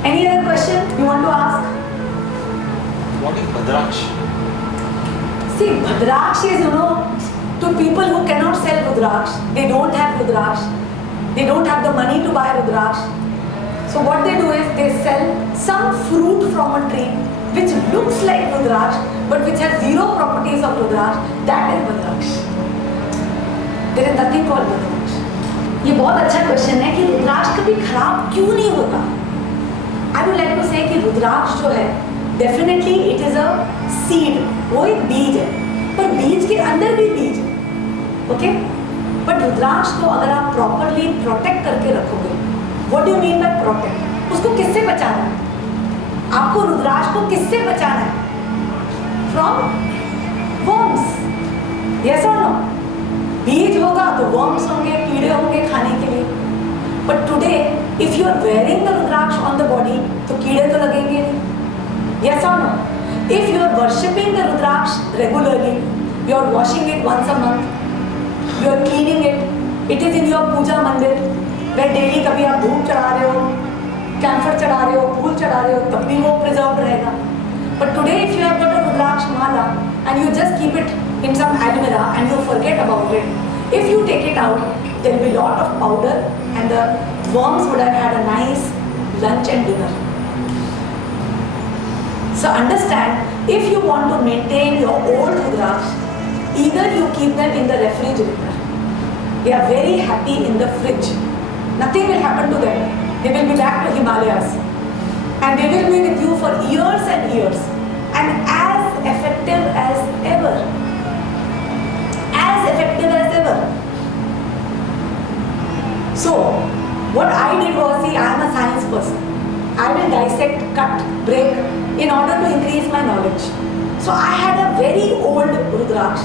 Any other question you want to ask? What is Bhadraksh? See, Bhadraksh is, to people who cannot sell Rudraksh, they don't have Rudraksh, they don't have the money to buy Rudraksh. So what they do is they sell some fruit from a tree which looks like Rudraksh but which has zero properties of Rudraksh. That is Bhadraksh. There is nothing called Bhadraksh. ये बहुत अच्छा question है कि रुद्राक्ष कभी खराब क्यों नहीं होता? I would like to say कि रुद्राक्ष जो है definitely it is a seed, वो एक बीज है, पर बीज के अंदर भी बीज है, ओके? बट रुद्राक्ष को अगर आप प्रॉपरली प्रोटेक्ट करके रखोगे, what do you mean by protect? उसको किससे बचाना है? आपको रुद्राक्ष को किससे बचाना है? फ्रॉम वर्म्स, यस और नो? बीज होगा तो वर्म्स होंगे, कीड़े होंगे खाने के लिए। But today if you are wearing the rudraksha on the body तो कीड़े तो लगेंगे नहीं, यस और no? If you are worshipping the rudraksha regularly, you are washing it once a month, you are cleaning it, it is in your puja mandir, way daily कभी आप धूप चढ़ा रहे हो, कैंफर चढ़ा रहे हो, फूल चढ़ा रहे हो, तब भी वो प्रिजर्व रहेगा। But today if you have got a rudraksha mala and you just keep it in some almirah and you forget about it, if you take it out, there will be a lot of powder and the worms would have had a nice lunch and dinner. So understand, if you want to maintain your old Rudraksh, either you keep them in the refrigerator, they are very happy in the fridge, nothing will happen to them, they will be back to Himalayas and they will be with you for years and years and as effective as ever. As effective as ever. So, what I did was, see, I am a science person. I will dissect, cut, break in order to increase my knowledge. So, I had a very old Rudraksh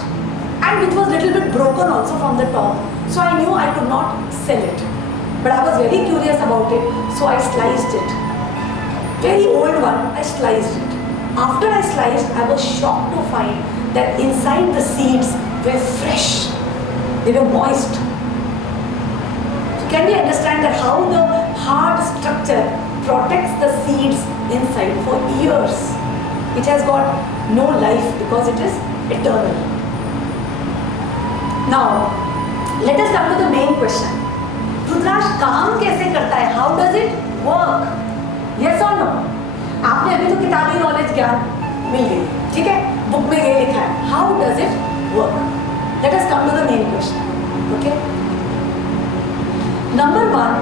and which was little bit broken also from the top. So, I knew I could not sell it. But I was very curious about it, so I sliced it. Very old one, I sliced it. After I sliced, I was shocked to find that inside the seeds were fresh. They were moist. Can we understand that how the hard structure protects the seeds inside for years? It has got no life because it is eternal. Now, let us come to the main question. Rudraksh काम कैसे करता है? How does it work? Yes or no? आपने अभी तो किताबी knowledge ज्ञान मिल गई, ठीक है? बुक में ये लिखा है. How does it work? Let us come to the main question. Okay? Number one,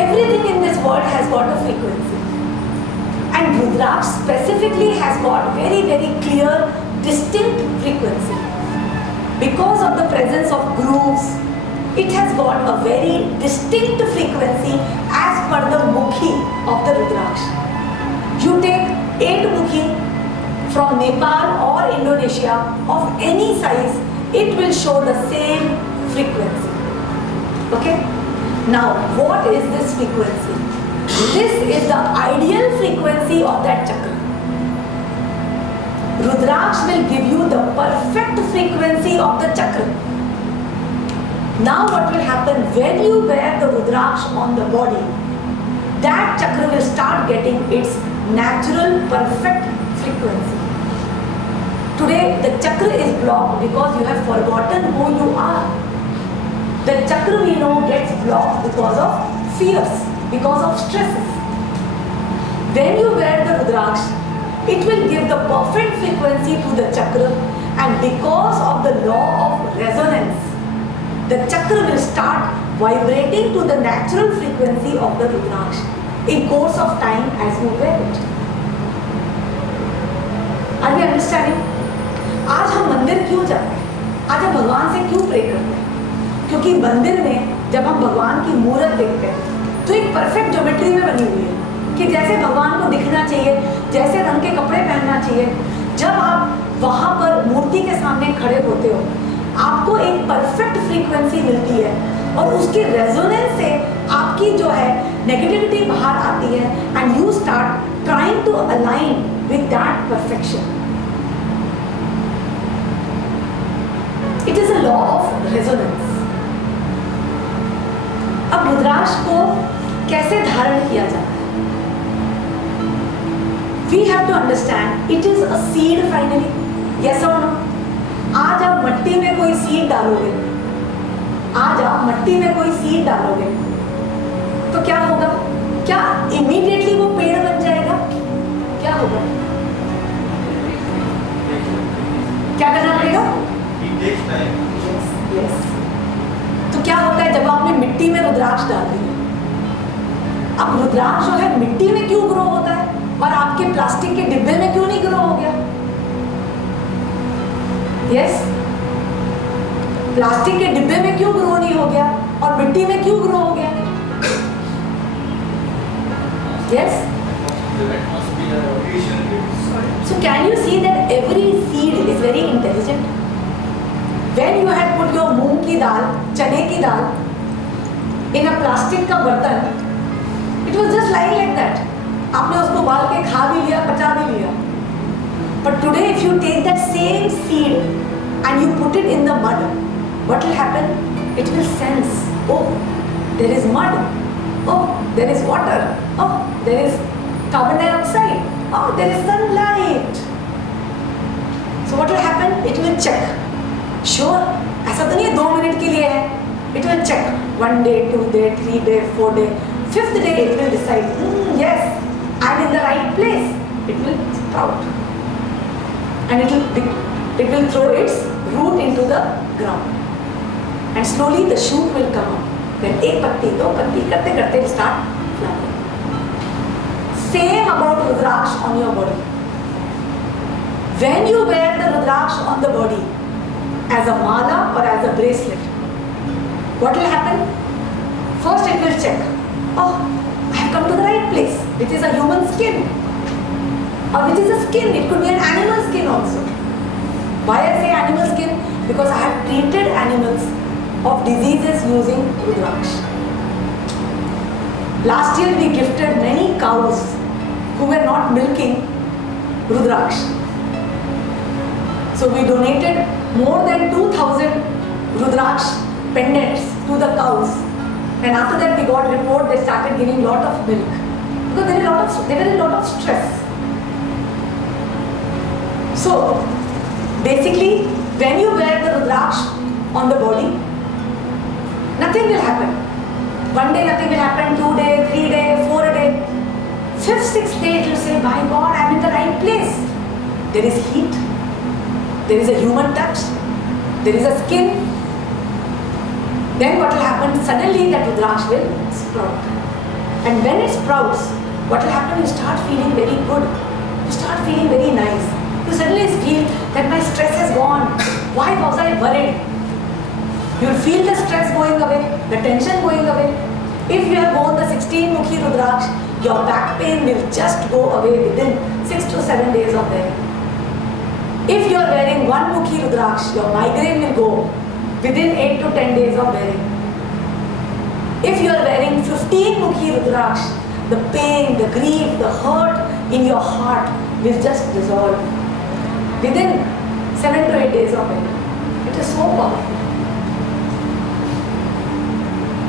everything in this world has got a frequency, and Rudraksh specifically has got very, very clear, distinct frequency. Because of the presence of grooves, it has got a very distinct frequency as per the mukhi of the Rudraksh. You take 8 mukhi from Nepal or Indonesia of any size, it will show the same frequency. Okay? Now, what is this frequency? This is the ideal frequency of that chakra. Rudraksh will give you the perfect frequency of the chakra. Now what will happen when you wear the Rudraksh on the body? That chakra will start getting its natural perfect frequency. Today the chakra is blocked because you have forgotten who you are. The chakra we know gets blocked because of fears, because of stresses. When you wear the Rudraksh, it will give the perfect frequency to the chakra, and because of the law of resonance, the chakra will start vibrating to the natural frequency of the Rudraksh in course of time as you wear it. Are we understanding? आज हम मंदिर क्यों जाते हैं? आज हम भगवान से क्यों प्रे करते हैं? क्योंकि मंदिर में जब हम भगवान की मूर्त देखते हैं तो एक परफेक्ट ज्योमेट्री में बनी हुई है कि जैसे भगवान को दिखना चाहिए, जैसे रंग के कपड़े पहनना चाहिए। जब आप वहाँ पर मूर्ति के सामने खड़े होते हो, आपको एक परफेक्ट फ्रीक्वेंसी मिलती है और उसके रेजोनेंस से आपकी जो है नेगेटिविटी बाहर आती है, and you start trying to align with that perfection. It is a law of resonance. अब रुद्राक्ष को कैसे धारण किया जाता है? We have to understand it is a seed finally, yes और नो? आज आप मट्टी में कोई सीड डालोगे, आज आप मट्टी में कोई सीड डालोगे तो क्या होगा? क्या इमीडिएटली वो पेड़ बन जाएगा? क्या होगा? क्या करना पड़ेगा? yes. तो क्या होता है जब आपने मिट्टी में रुद्राक्ष डाल दिया? अब रुद्राक्ष जो है मिट्टी में क्यों ग्रो होता है और आपके प्लास्टिक के डिब्बे में क्यों नहीं ग्रो हो गया? यस, प्लास्टिक के डिब्बे में क्यों ग्रो नहीं हो गया और मिट्टी में क्यों ग्रो हो गया? Yes, so can you see that every seed is very intelligent? When you had put your मूंग की दाल, चने की दाल in a plastic का बर्तन, it was just lying like that. आपने उसको उबाल के खा भी लिया, पचा भी लिया. But today if you take that same seed and you put it in the mud, what will happen? It will sense, oh, there is mud, oh, there is water, oh, there is carbon dioxide, oh, there is sunlight. So what will happen? It will check. Sure, ऐसा तो नहीं है 2 minute के लिए है. It will check 1 day, 2 day, 3 day, 4 day, 5th day it will decide, yes, I'm in the right place. It will sprout and it will throw its root into the ground and slowly the shoot will come up. Then एक पत्ती, 2 पत्ती करते करते it start flowering. Same about Rudraksh on your body. When you wear the Rudraksh on the body as a mala or as a bracelet, what will happen? First it will check, oh, I have come to the right place, which is a human skin or which is a skin. It could be an animal skin also. Why I say animal skin? Because I have treated animals of diseases using Rudraksh. Last year we gifted many cows who were not milking Rudraksh. So we donated more than 2,000 Rudraksh pendants to the cows. And after that we got report they started giving lot of milk. Because they were in a lot of stress. So basically when you wear the Rudraksh on the body, nothing will happen. 1 day nothing will happen, 2 day, 3 day, 4 day. 5th, 6th day it will say, my God, I am in the right place. There is heat, there is a human touch, there is a skin. Then what will happen? Suddenly that Rudraksh will sprout. And when it sprouts, what will happen? You start feeling very good. You start feeling very nice. You suddenly feel that my stress has gone. Why was I worried? You will feel the stress going away, the tension going away. If you have worn the 16 Mukhi Rudraksh, your back pain will just go away within 6 to 7 days of wearing. If you are wearing 1 Mukhi Rudraksh, your migraine will go within 8 to 10 days of wearing. If you are wearing 15 Mukhi Rudraksh, the pain, the grief, the hurt in your heart will just dissolve within 7 to 8 days of wearing. It is so powerful.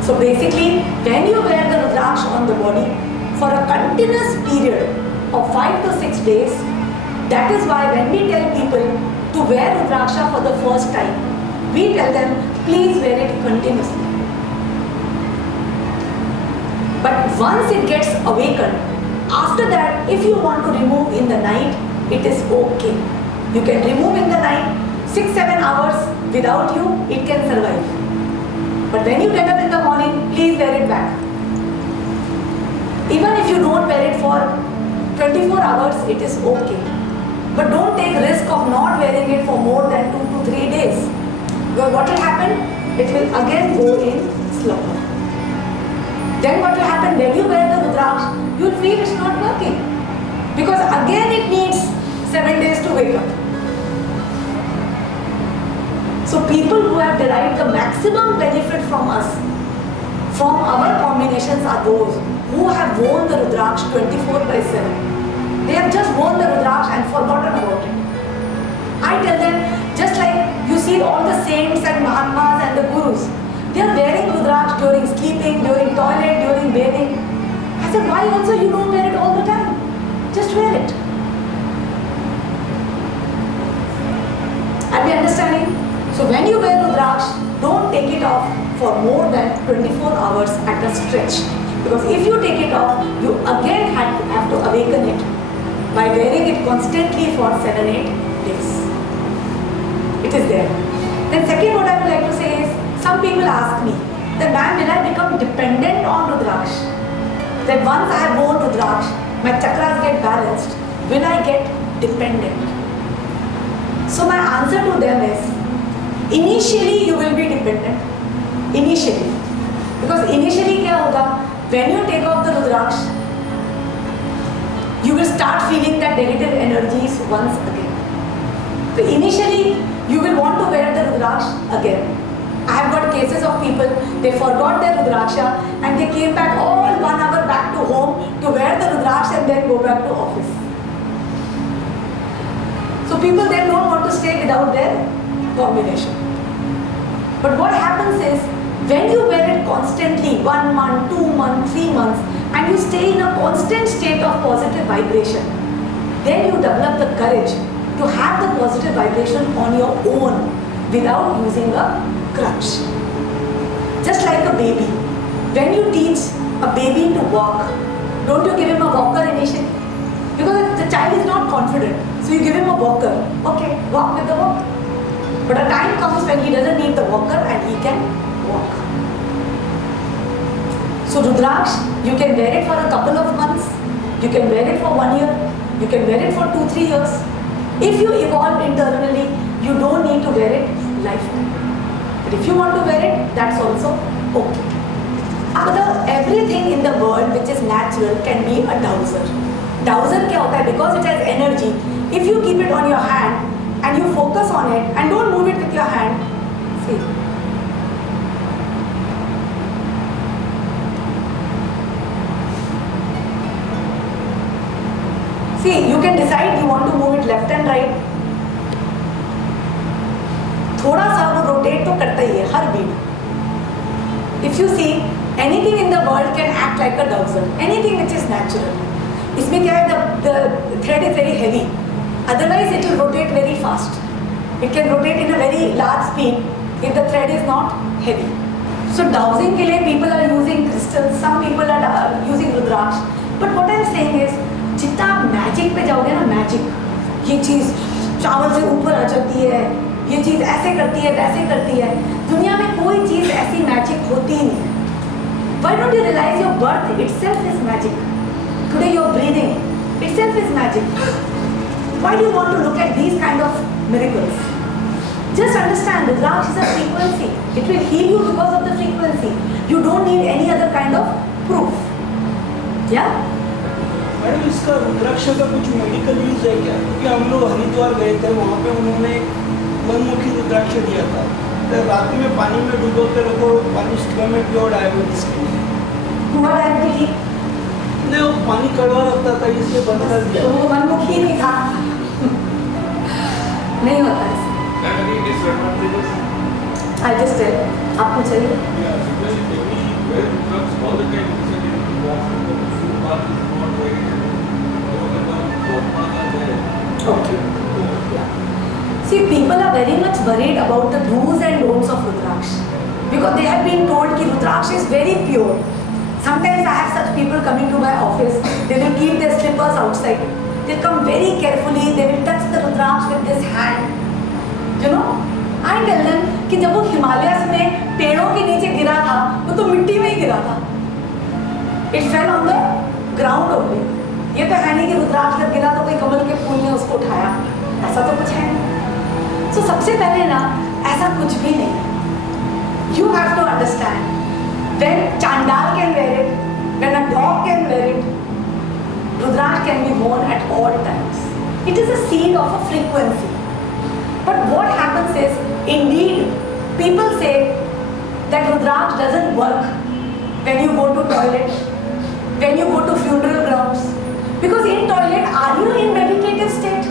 So basically, when you wear the Rudraksh on the body for a continuous period of 5 to 6 days, that is why when we tell people to wear Rudraksha for the first time, we tell them, please wear it continuously. But once it gets awakened, after that, if you want to remove in the night, it is okay. You can remove in the night, 6-7 hours without you, it can survive. But when you get up in the morning, please wear it back. Even if you don't wear it for 24 hours, it is okay. But don't take risk of not wearing it for more than 2 to 3 days. Because what will happen? It will again go in slumber. Then what will happen when you wear the Rudraksh? You will feel it's not working. Because again it needs 7 days to wake up. So people who have derived the maximum benefit from us, from our combinations, are those who have worn the Rudraksh 24/7. They have just worn the Rudraksh and forgotten about it. I tell them, just like you see all the saints and Mahatmas and the Gurus, they are wearing Rudraksh during sleeping, during toilet, during bathing. I said, why also you don't wear it all the time? Just wear it. Are we understanding? So when you wear Rudraksh, don't take it off for more than 24 hours at a stretch. Because if you take it off, you again have to awaken it by wearing it constantly for 7-8 days. It is there. Then second, what I would like to say is, some people ask me, that ma'am, will I become dependent on Rudraksh? That once I have worn Rudraksh, my chakras get balanced, will I get dependent? So my answer to them is, initially you will be dependent. Initially. Because initially क्या होगा? When you take off the Rudraksh, you will start feeling that negative energies once again. So initially, you will want to wear the Rudraksh again. I have got cases of people, they forgot their Rudraksha and they came back all 1 hour back to home to wear the Rudraksh and then go back to office. So people then don't want to stay without their combination. But what happens is, when you wear it constantly, 1 month, 2 months, 3 months, and you stay in a constant state of positive vibration, then you develop the courage to have the positive vibration on your own without using a crutch. Just like a baby. When you teach a baby to walk, don't you give him a walker initially? Because the child is not confident. So you give him a walker. Okay, walk with the walker. But a time comes when he doesn't need the walker and he can walk. So Rudraksh, you can wear it for a couple of months, you can wear it for 1 year, you can wear it for 2-3 years. If you evolve internally, you don't need to wear it lifetime. But if you want to wear it, that's also okay. Everything in the world which is natural can be a dowser. Dowser क्या होता है? Because it has energy. If you keep it on your hand and you focus on it and don't move it with your hand, see. See, you can decide you want to move it left and right. थोड़ा सा वो rotate तो करता ही है हर beat. If you see, anything in the world can act like a dowser. Anything which is natural. इसमें क्या है? The thread is very heavy. Otherwise, it will rotate very fast. It can rotate in a very large speed if the thread is not heavy. So dowsing के लिए people are using crystals. Some people are using Rudraksh. But what I am saying is, जितना आप magic पे जाओगे ना, magic, ये चीज़ चावल से ऊपर आ जाती है, ये चीज़ ऐसे करती है, वैसे करती है, दुनिया में कोई चीज़ ऐसी मैजिक होती ही नहीं. Why don't you realize your birth itself is magic? Today your breathing itself is magic. Why do you want to look at these kind of miracles? Just understand, Rudraksh is a frequency. It will heal you because of the frequency. You don't need any other kind of proof. Yeah? Madam, इसका रुद्राक्ष का कुछ medical use है क्या? क्योंकि हम लोग हरिद्वार गए थे, वहाँ पे उन्होंने मनमुखी रुद्राक्ष दिया था. तो रात में पानी में डुबो के रखो, पानी सुबह में प्योर डायबिटीज के लिए. हुआ डायबिटीज? नहीं, वो पानी कड़वा लगता था, इसलिए बंद कर दिया. तो वो मनमुखी नहीं था. नहीं होता है. Any disadvantages? I just tell. आपको चाहिए? Yeah, because if any Where drugs all the time is in footpath is not very Okay. Yeah. See, people are very much worried about the do's and don'ts of Rudraksh because they have been told that Rudraksh is very pure. Sometimes I have such people coming to my office. They will keep their slippers outside. They come very carefully. They will touch the Rudraksh with this hand. You know, I tell them कि जब वो Himalayas में पेड़ों के नीचे गिरा था, वो तो मिट्टी में ही गिरा था. It fell on the ground only. ये तो है नहीं कि रुद्राक्ष जब गिरा तो कोई कमल के फूल ने उसको उठाया. ऐसा तो कुछ है नहीं. So सबसे पहले ना ऐसा कुछ भी नहीं. You have to understand. When Chandal can wear it, when a dog can wear it, Rudraksh can be worn at all times. It is a seed of a frequency. But what happens is, indeed, people say that Rudraksh doesn't work when you go to toilet, when you go to funeral grounds. Because in toilet, are you in meditative state?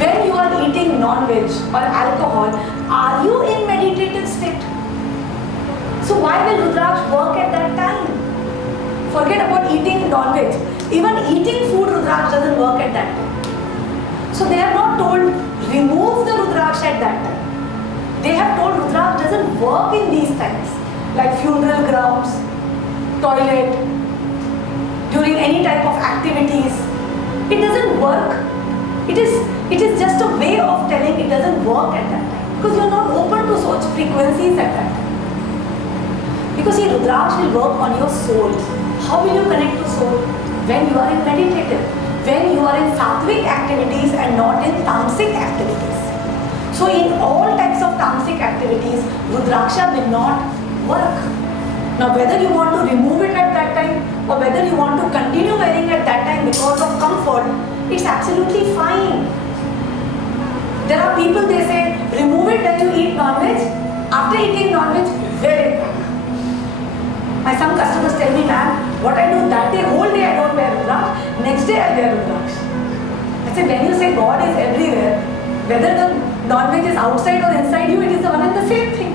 When you are eating non-veg or alcohol, are you in meditative state? So why will Rudraksh work at that time? Forget about eating non-veg. Even eating food, Rudraksh doesn't work at that time. So they have not told, remove the Rudraksh at that time. They have told Rudraksh doesn't work in these times. Like funeral grounds, toilet, during any type of activities. It doesn't work. It is just a way of telling it doesn't work at that time. Because you are not open to such frequencies at that time. Because see, Rudraksh will work on your soul. How will you connect to soul? When you are in meditative. When you are in sattvic activities and not in tamasic activities. So in all types of tamasic activities, Rudraksha will not work. Now whether you want to remove it at that time or whether you want to continue wearing it at that time because of comfort, it's absolutely fine. There are people, they say, remove it when you eat non-veg. After eating non-veg, wear it. My some customers tell me, ma'am, what I do that day, whole day I don't wear Rudraksh, next day I wear Rudraksh. I say, when you say God is everywhere, whether the non-veg is outside or inside you, it is the one and the same thing.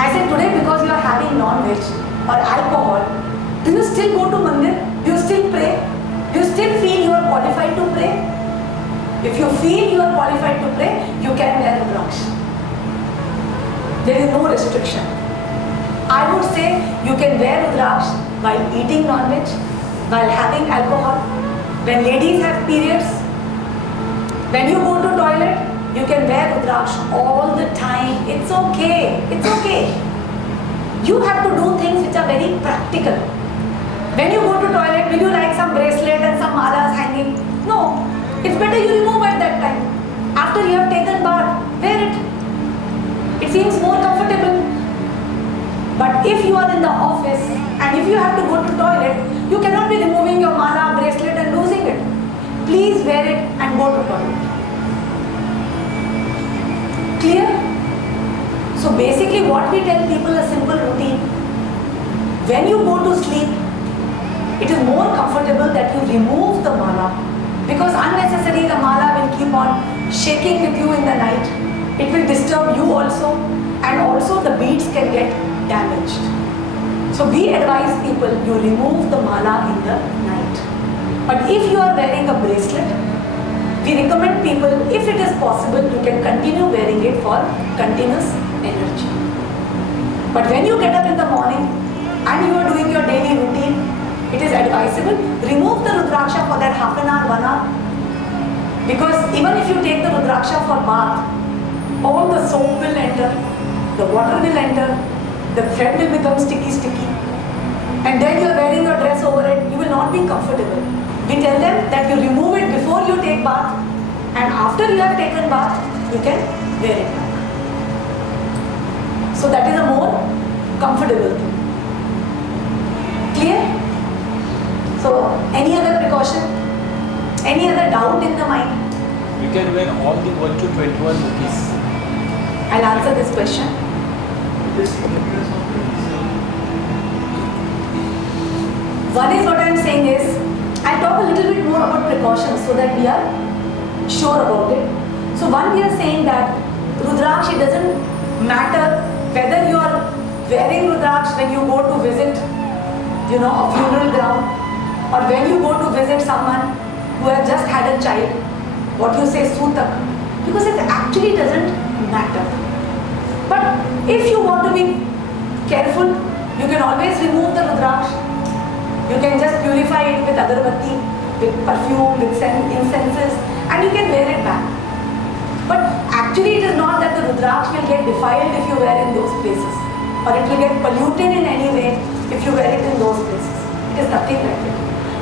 I said, today because you are having non-veg or alcohol, do you still go to mandir? Do you still pray? Do you still feel you are qualified to pray? If you feel you are qualified to pray, you can wear Rudraksh. There is no restriction. I would say you can wear Rudraksh while eating non-veg, while having alcohol, when ladies have periods, when you go to toilet, you can wear Rudraksh all the time. It's okay. It's okay. You have to do things which are very practical. When you go to toilet, will you like some bracelet and some malas hanging? No. It's better you remove at that time. After you have taken bath, wear it. It seems more comfortable. But if you are in the office and if you have to go to toilet, you cannot be removing your mala, bracelet and losing it. Please wear it and go to toilet. Clear? So basically what we tell people, a simple routine. When you go to sleep, it is more comfortable that you remove the mala, because unnecessarily the mala will keep on shaking with you in the night. It will disturb you also, and also the beads can get damaged. So we advise people, you remove the mala in the night. But if you are wearing a bracelet, we recommend people, if it is possible, you can continue wearing it for continuous energy. But when you get up in the morning and you are doing your daily routine, it is advisable, remove the Rudraksha for that half an hour, 1 hour. Because even if you take the Rudraksha for bath, all the soap will enter, the water will enter, the thread will become sticky. And then you are wearing your dress over it, you will not be comfortable. We tell them that you remove it before you take bath, and after you have taken bath, you can wear it back. So that is a more comfortable thing. Clear? So any other precaution? Any other doubt in the mind? You can wear all the 1 to 21 rupees. I'll answer this question. One is what I am saying is, I'll talk a little bit more about precautions so that we are sure about it. So one, we are saying that Rudraksh, it doesn't matter whether you are wearing Rudraksh when you go to visit, a funeral ground, or when you go to visit someone who has just had a child, what you say, Sutak, because it actually doesn't matter. But if you want to be careful, you can always remove the Rudraksh. You can just purify it with agarbatti, with perfume, with incenses, and you can wear it back. But actually it is not that the Rudraksh will get defiled if you wear in those places, or it will get polluted in any way if you wear it in those places. It is nothing like it.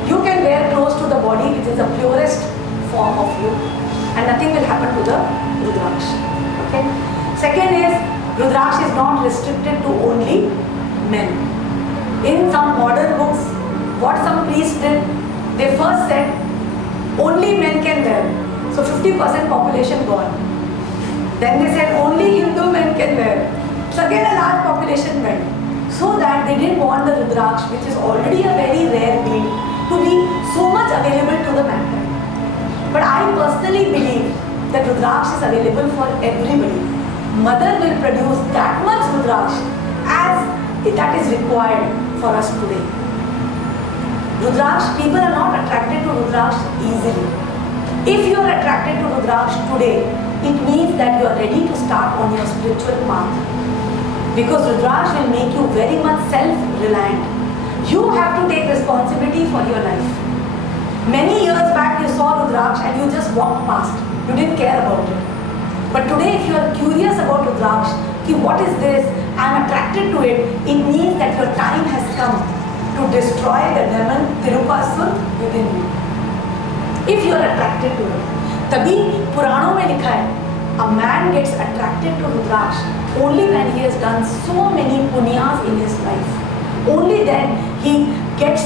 You can wear close to the body, which is the purest form of you, and nothing will happen to the Rudraksh. Okay. Second is, Rudraksh is not restricted to only men. In some modern books, what some priests did, they first said only men can wear. So 50% population gone. Then they said only Hindu men can wear. So again a large population went. So that they didn't want the Rudraksh, which is already a very rare bead, to be so much available to the mankind. But I personally believe that Rudraksh is available for everybody. Mother will produce that much Rudraksh as that is required for us today. Rudraksh, people are not attracted to Rudraksh easily. If you are attracted to Rudraksh today, it means that you are ready to start on your spiritual path. Because Rudraksh will make you very much self-reliant. You have to take responsibility for your life. Many years back you saw Rudraksh and you just walked past. You didn't care about it. But today if you are curious about Rudraksh, what is this? I am attracted to it. It means that your time has come to destroy the demon Tirupasur within you. If you are attracted to it. तभी पुराणों में लिखा है, a man gets attracted to Rudraksh only when he has done so many punyas in his life. Only then he gets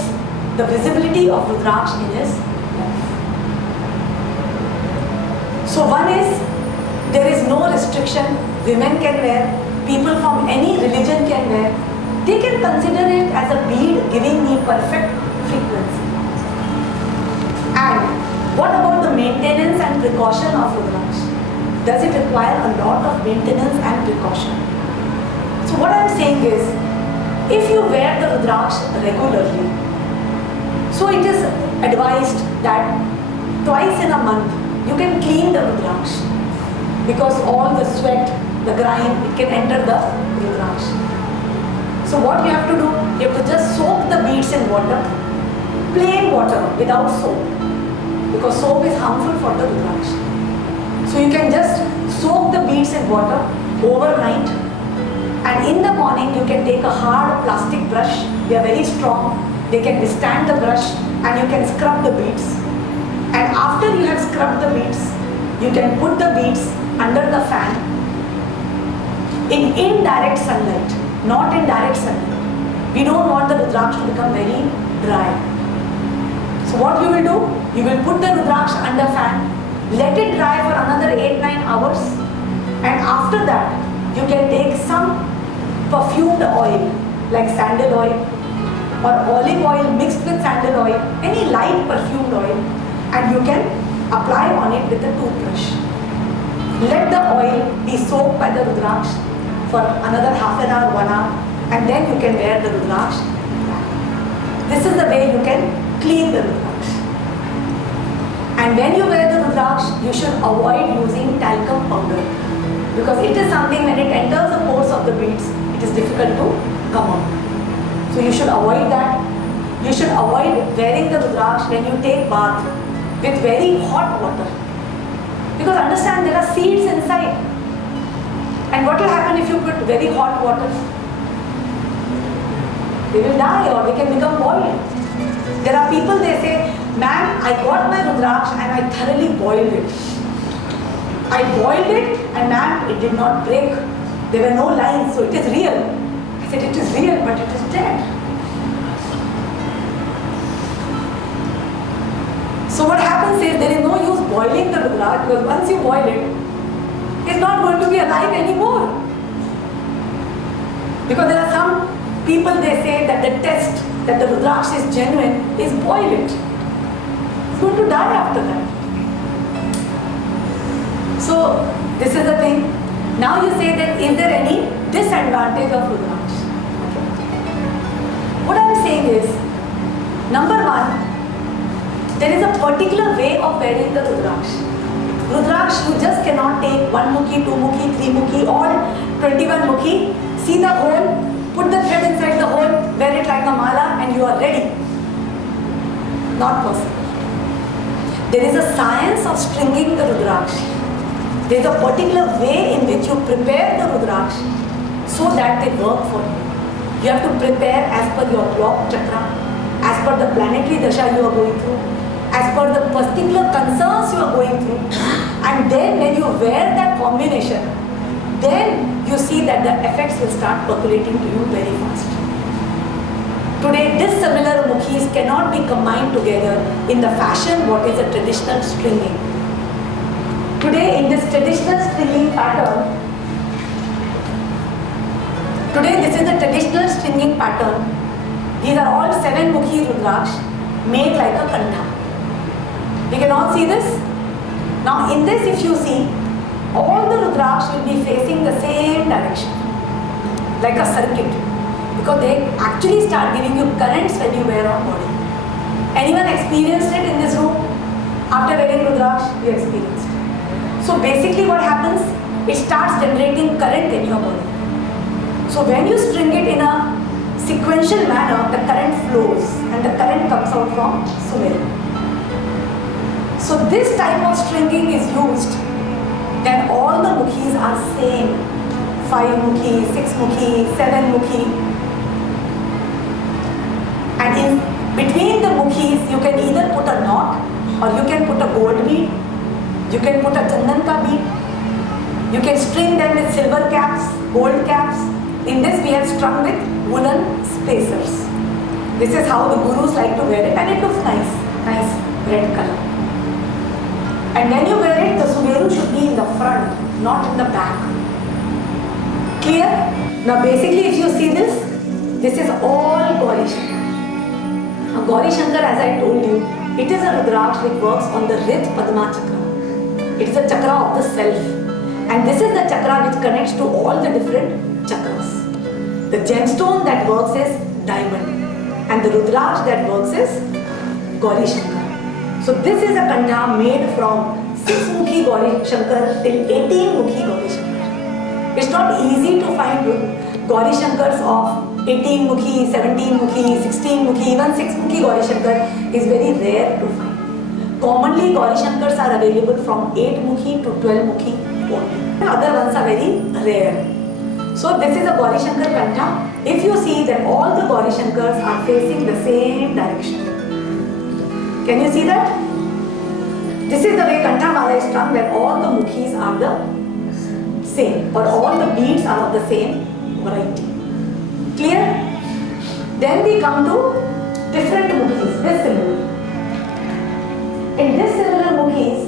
the visibility of Rudraksh in his life. So one is, there is no restriction. Women can wear, people from any religion can wear. They can consider it as a bead giving me perfect frequency. And what about the maintenance and precaution of Rudraksh? Does it require a lot of maintenance and precaution? So what I am saying is, if you wear the Rudraksh regularly, so it is advised that twice in a month you can clean the Rudraksh, because all the sweat, the grime, it can enter the Rudraksh. So what you have to do, you have to just soak the beads in water, plain water without soap, because soap is harmful for the Rudraksh. So you can just soak the beads in water overnight, and in the morning you can take a hard plastic brush. They are very strong, they can withstand the brush, and you can scrub the beads. And after you have scrubbed the beads, you can put the beads under the fan in indirect sunlight, not in direct sunlight. We don't want the Rudraksh to become very dry. So what you will do, you will put the Rudraksh under fan, let it dry for another 8-9 hours, and after that you can take some perfumed oil like sandal oil or olive oil mixed with sandal oil, any light perfumed oil, and you can apply on it with a toothbrush. Let the oil be soaked by the Rudraksh for another half an hour, 1 hour, and then you can wear the Rudraksh. This is the way you can clean the Rudraksh. And when you wear the Rudraksh, you should avoid using talcum powder, because it is something, when it enters the pores of the beads, it is difficult to come out. So you should avoid that. You should avoid wearing the Rudraksh when you take bath with very hot water, because understand, there are seeds inside. And what will happen if you put very hot water? They will die or they can become boiled. There are people, they say, ma'am, I got my Rudraksh and I thoroughly boiled it. I boiled it and ma'am, it did not break. There were no lines, so it is real. I said, it is real, but it is dead. So what happens is, there is no use boiling the Rudraksh, because once you boil it, it's not going to be alive anymore. Because there are some people, they say that the test that the Rudraksh is genuine is boil it. It's going to die after that. So this is the thing. Now you say that is there any disadvantage of Rudraksh? What I am saying is, number one, there is a particular way of wearing the Rudraksh. Rudraksh, you just cannot take 1 mukhi, 2 mukhi, 3 mukhi, or 21 mukhi, see the hole, put the thread inside the hole, wear it like a mala, and you are ready. Not possible. There is a science of stringing the Rudraksh. There is a particular way in which you prepare the Rudraksh so that they work for you. You have to prepare as per your block chakra, as per the planetary dasha you are going through, as per the particular concerns you are going through. And then when you wear that combination, then you see that the effects will start percolating to you very fast. Today, dissimilar mukhis cannot be combined together in the fashion what is a traditional stringing. Today, in this traditional stringing pattern, this is the traditional stringing pattern. These are all 7 mukhi Rudraksh made like a kantha. You can all see this? Now, in this, if you see, all the Rudraksh will be facing the same direction, like a circuit, because they actually start giving you currents when you wear on body. Anyone experienced it in this room? After wearing Rudraksh, you experienced it. So basically what happens, it starts generating current in your body. So when you string it in a sequential manner, the current flows and the current comes out from Sumeru. So this type of stringing is used when all the mukhis are same. 5 mukhi, 6 mukhi, 7 mukhi. And in between the mukhis, you can either put a knot or you can put a gold bead. You can put a chandan ka bead. You can string them with silver caps, gold caps. In this we have strung with woolen spacers. This is how the gurus like to wear it, and it looks nice, nice red color. And when you wear it, the Sumeru should be in the front, not in the back. Clear? Now basically if you see this is all Gauri Shankar. Now Gauri Shankar, as I told you, it is a Rudraksh which works on the Rit Padma chakra. It is a chakra of the self. And this is the chakra which connects to all the different chakras. The gemstone that works is diamond. And the Rudraksh that works is Gauri Shankar. So this is a kantha made from 6 mukhi Gauri Shankar till 18 mukhi Gauri Shankar. It's not easy to find Gauri Shankars of 18 mukhi, 17 mukhi, 16 mukhi, even 6 mukhi Gauri Shankar is very rare to find. Commonly Gauri Shankars are available from 8 mukhi to 12 mukhi only. The other ones are very rare. So this is a Gauri Shankar kantha. If you see that all the Gauri Shankars are facing the same direction. Can you see that? This is the way kantha mala is strung, where all the mukhis are the same, or all the beads are of the same variety. Clear? Then we come to different mukhis, this similar. In this similar mukhis,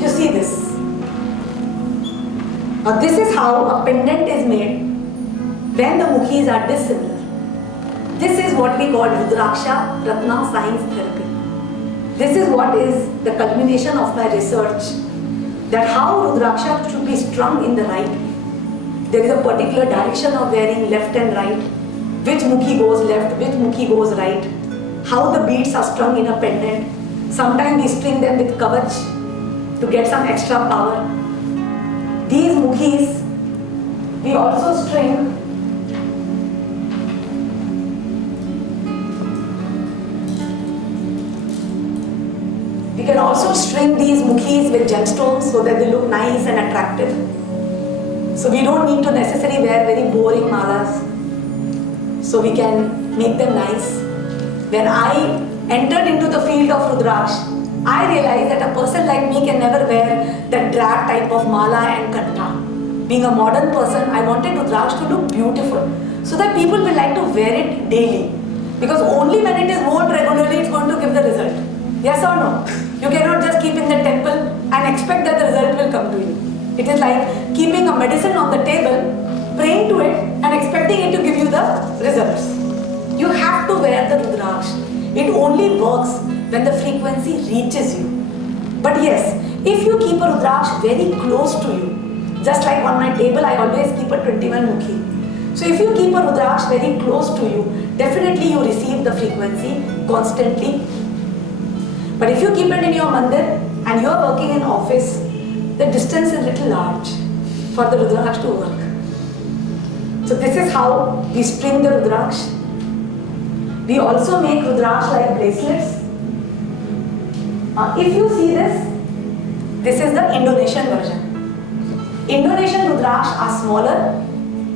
you see this. Now this is how a pendant is made when the mukhis are dissimilar. This is what we call Rudraksha Ratna Science Therapy. This is what is the culmination of my research, that how Rudraksha should be strung in the right way. There is a particular direction of wearing, left and right, which mukhi goes left, which mukhi goes right, how the beads are strung in a pendant. Sometimes we string them with kavach to get some extra power. These mukhis we also string We can also string these mukhis with gemstones so that they look nice and attractive. So we don't need to necessarily wear very boring malas. So we can make them nice. When I entered into the field of Rudraksh, I realized that a person like me can never wear that drab type of mala and kantha. Being a modern person, I wanted Rudraksh to look beautiful so that people will like to wear it daily. Because only when it is worn regularly, it's going to give the result. Yes or no? You cannot just keep in the temple and expect that the result will come to you. It is like keeping a medicine on the table, praying to it and expecting it to give you the results. You have to wear the Rudraksh. It only works when the frequency reaches you. But yes, If you keep a Rudraksh very close to you, just like on my table I always keep a 21 mukhi. So if you keep a Rudraksh very close to you, definitely you receive the frequency constantly. But if you keep it in your mandir and you are working in office, the distance is little large for the Rudraksh to work. So this is how we string the Rudraksh. We also make Rudraksh like bracelets. If you see this is the Indonesian version. Indonesian Rudraksh are smaller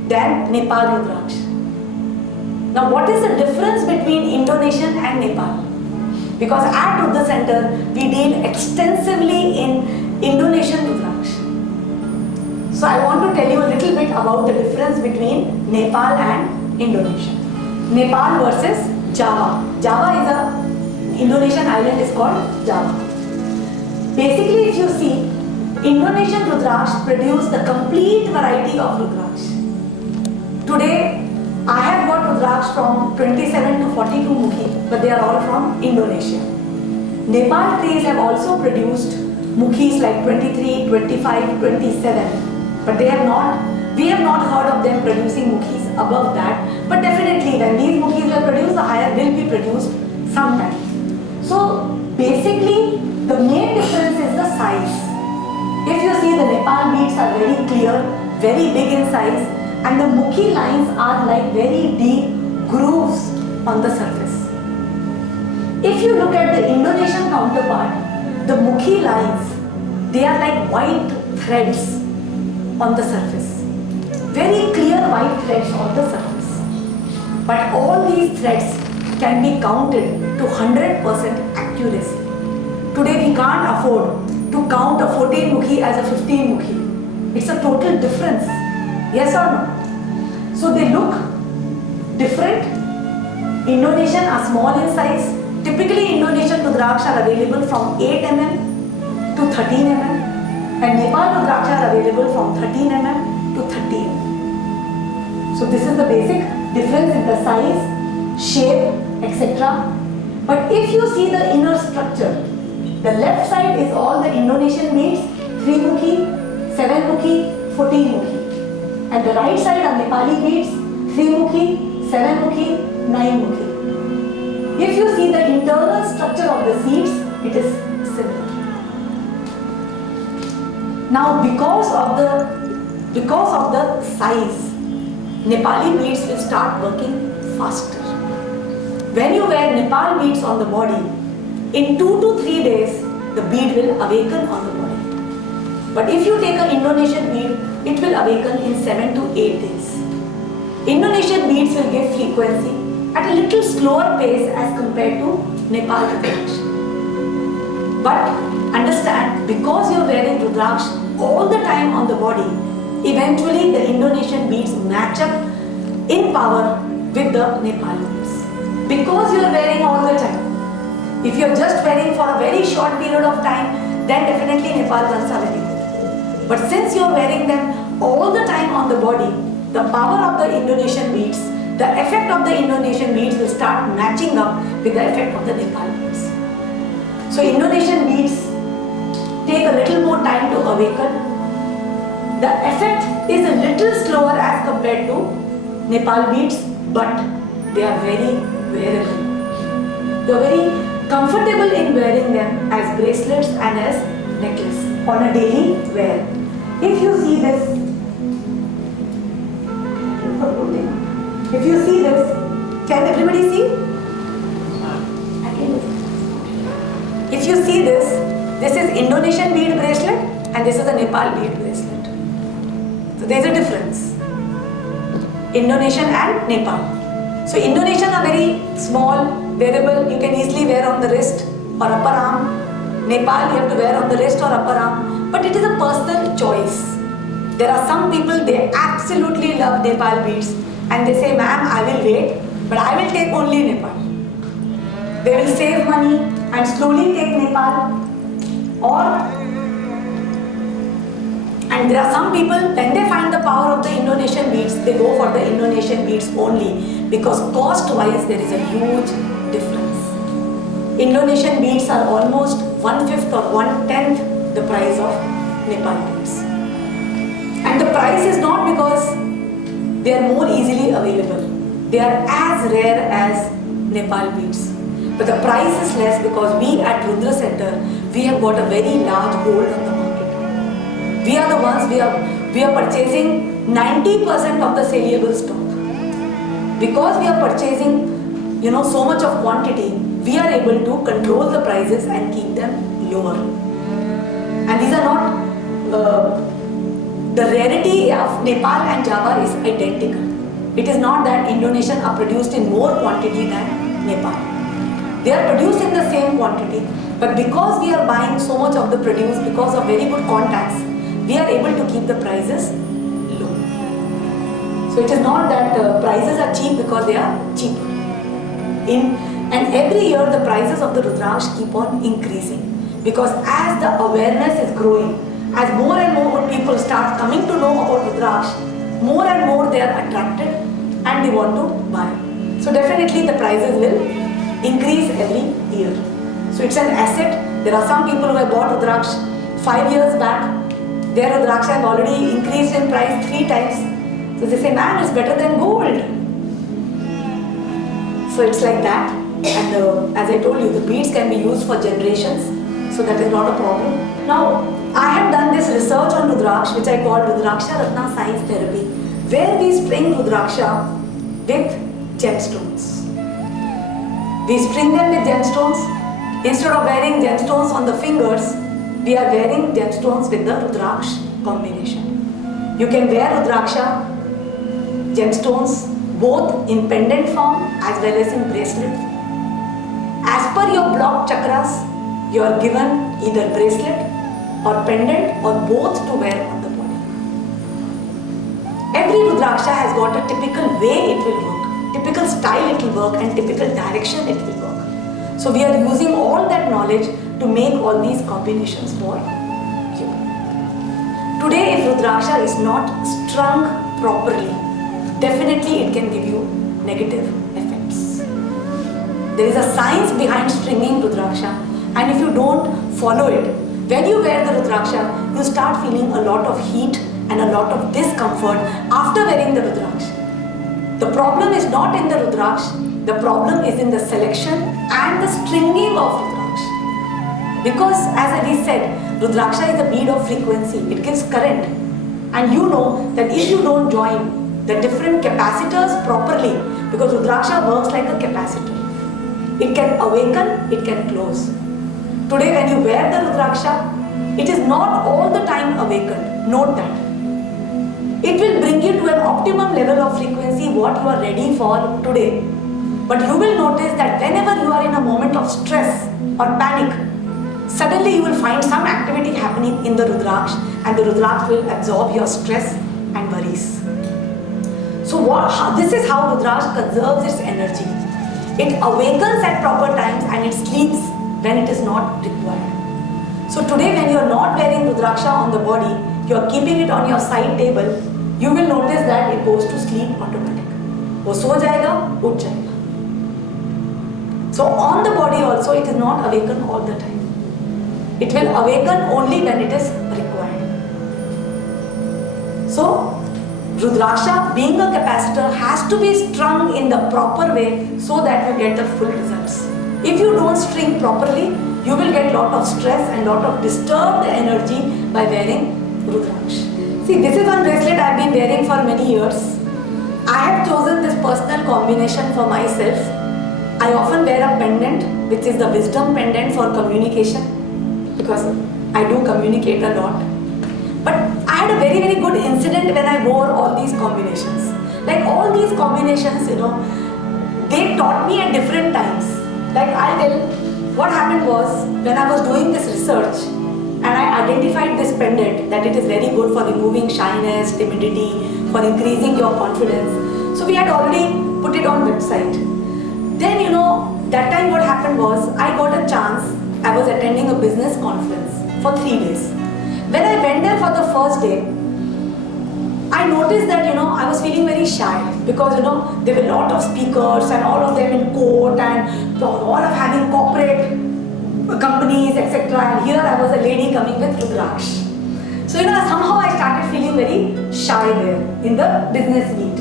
than Nepal Rudraksh. Now what is the difference between Indonesian and Nepal? Because at Rudra Center, we deal extensively in Indonesian Rudraksh. So I want to tell you a little bit about the difference between Nepal and Indonesia. Nepal versus Java. Java is a Indonesian island is called Java. Basically, if you see, Indonesian Rudraksh produce the complete variety of Rudraksh. Today, I have got Rudraksh from 27 to 42 mukhi, but they are all from Indonesia. Nepal trees have also produced mukhis like 23, 25, 27, but we have not heard of them producing mukhis above that. But definitely, when these mukhis are produced, the higher will be produced sometime. So basically, the main difference is the size. If you see, the Nepal beads are very clear, very big in size, and the mukhi lines are like very deep grooves on the surface. If you look at the Indonesian counterpart, the mukhi lines, they are like white threads on the surface. Very clear white threads on the surface. But all these threads can be counted to 100% accuracy. Today we can't afford to count a 14 mukhi as a 15 mukhi. It's a total difference. Yes or no? So they look different. Indonesian are small in size. Typically Indonesian Rudraksh are available from 8 mm to 13 mm, and Nepal Rudraksh are available from 13 mm to 30 mm. So this is the basic difference in the size, shape, etc. But if you see the inner structure, the left side is all the Indonesian beads, 3 mukhi, 7 mukhi, 14 mukhi. And the right side are Nepali beads, 3 mukhi, 7 mukhi, 9 mukhi. If you see the internal structure of the seeds, it is similar. Now because of the size, Nepali beads will start working faster. When you wear Nepal beads on the body, in 2 to 3 days, the bead will awaken on the body. But if you take an Indonesian bead, it will awaken in 7 to 8 days. Indonesian beads will give frequency at a little slower pace as compared to Nepal Rudraksh. But understand, because you are wearing Rudraksh all the time on the body, eventually the Indonesian beads match up in power with the Nepal beads. Because you are wearing all the time. If you are just wearing for a very short period of time, then definitely Nepal ones are very good. But since you are wearing them all the time on the body, the power of the Indonesian beads, the effect of the Indonesian beads will start matching up with the effect of the Nepal beads. So Indonesian beads take a little more time to awaken. The effect is a little slower as compared to Nepal beads, but they are very wearable. They are very comfortable in wearing them as bracelets and as necklace on a daily wear. If you see this, can everybody see? If you see this is Indonesian bead bracelet and this is a Nepal bead bracelet. So there is a difference. Indonesian and Nepal. So Indonesian are very small, wearable, you can easily wear on the wrist or upper arm. Nepal you have to wear on the wrist or upper arm. But it is a personal choice. There are some people, they absolutely love Nepal beads and they say, ma'am, I will wait, but I will take only Nepal. They will save money and slowly take Nepal. And there are some people, when they find the power of the Indonesian beads, they go for the Indonesian beads only because cost-wise there is a huge difference. Indonesian beads are almost 1/5 or 1/10 the price of Nepal beads. And the price is not because they are more easily available. They are as rare as Nepal beads. But the price is less because we at Rudra Center, we have got a very large hold on the market. We are the ones, we are purchasing 90% of the saleable stock. Because we are purchasing so much of quantity, we are able to control the prices and keep them lower. And these are not, the rarity of Nepal and Java is identical. It is not that Indonesian are produced in more quantity than Nepal. They are produced in the same quantity, but because we are buying so much of the produce, because of very good contacts, we are able to keep the prices low. So it is not that prices are cheap because they are cheaper. And every year the prices of the Rudraksh keep on increasing, because as the awareness is growing, as more and more people start coming to know about Rudraksh, more and more they are attracted and they want to buy. So definitely the prices will increase every year. So it's an asset. There are some people who have bought Rudraksh 5 years back. Their Rudraksh have already increased in price 3 times. So they say, man, it's better than gold. So it's like that. And as I told you, the beads can be used for generations. So that is not a problem. Now, I have done this research on Rudraksh, which I call Rudraksha Ratna Science Therapy, where we string Rudraksha with gemstones. We string them with gemstones. Instead of wearing gemstones on the fingers, we are wearing gemstones with the Rudraksh combination. You can wear Rudraksha gemstones both in pendant form as well as in bracelet. As per your block chakras, you are given either bracelet or pendant or both to wear on the body. Every Rudraksha has got a typical way it will work, typical style it will work, and typical direction it will work. So we are using all that knowledge to make all these combinations for you. Today, if Rudraksha is not strung properly, definitely it can give you negative effects. There is a science behind stringing Rudraksha, and if you don't follow it, when you wear the Rudraksha, you start feeling a lot of heat and a lot of discomfort after wearing the Rudraksh. The problem is not in the Rudraksh, the problem is in the selection and the stringing of Rudraksh. Because as we said, Rudraksha is a bead of frequency, it gives current. And you know that if you don't join the different capacitors properly, because Rudraksha works like a capacitor. It can awaken, it can close. Today when you wear the Rudraksha, it is not all the time awakened. Note that. It will bring you to an optimum level of frequency what you are ready for today. But you will notice that whenever you are in a moment of stress or panic, suddenly you will find some activity happening in the Rudraksh, and the Rudraksh will absorb your stress and worries. So this is how Rudraksh conserves its energy. It awakens at proper times and it sleeps when it is not required. So today when you are not wearing Rudraksha on the body, you are keeping it on your side table, you will notice that it goes to sleep automatic. वो सो जाएगा, उठ जाएगा. So on the body also it is not awakened all the time. It will awaken only when it is required. So Rudraksha, being a capacitor, has to be strung in the proper way so that you get the full results. If you don't string properly, you will get lot of stress and lot of disturbed energy by wearing Rudraksh. See, this is one bracelet I have been wearing for many years. I have chosen this personal combination for myself. I often wear a pendant, which is the wisdom pendant for communication, because I do communicate a lot. But I had a very, very good incident when I wore all these combinations. Like all these combinations, they taught me at different times. Like I'll tell, what happened was, when I was doing this research, and I identified this pendant, that it is very good for removing shyness, timidity, for increasing your confidence. So we had already put it on website. Then, that time what happened was, I got a chance, I was attending a business conference for 3 days. When I went there for the first day, I noticed that, I was feeling very shy because, there were a lot of speakers and all of them in coat and all of having corporate companies, etc. And here I was a lady coming with Rudraksh. So somehow I started feeling very shy there in the business meet.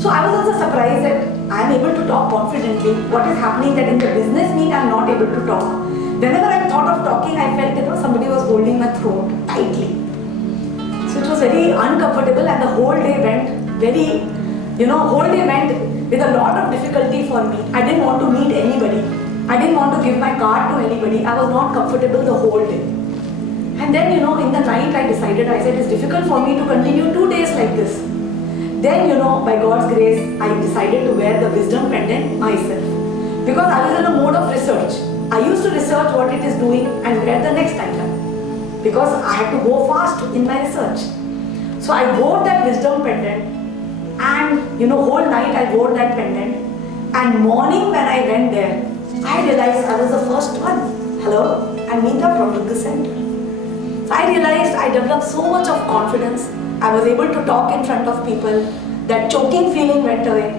So I was also surprised that I am able to talk confidently. What is happening that in the business meet I am not able to talk. Whenever I thought of talking, I felt somebody was holding my throat tightly. So it was very uncomfortable, and the whole day went with a lot of difficulty for me. I didn't want to meet anybody. I didn't want to give my card to anybody. I was not comfortable the whole day. And then, in the night I decided, I said, it's difficult for me to continue 2 days like this. Then, by God's grace, I decided to wear the wisdom pendant myself. Because I was in a mode of research. I used to research what it is doing and wear the next item. Because I had to go fast in my research. So I wore that wisdom pendant, and whole night I wore that pendant. And morning when I went there, I realized I was the first one. Hello, I'm Meeta from Durga Center. So I realized I developed so much of confidence. I was able to talk in front of people. That choking feeling went away.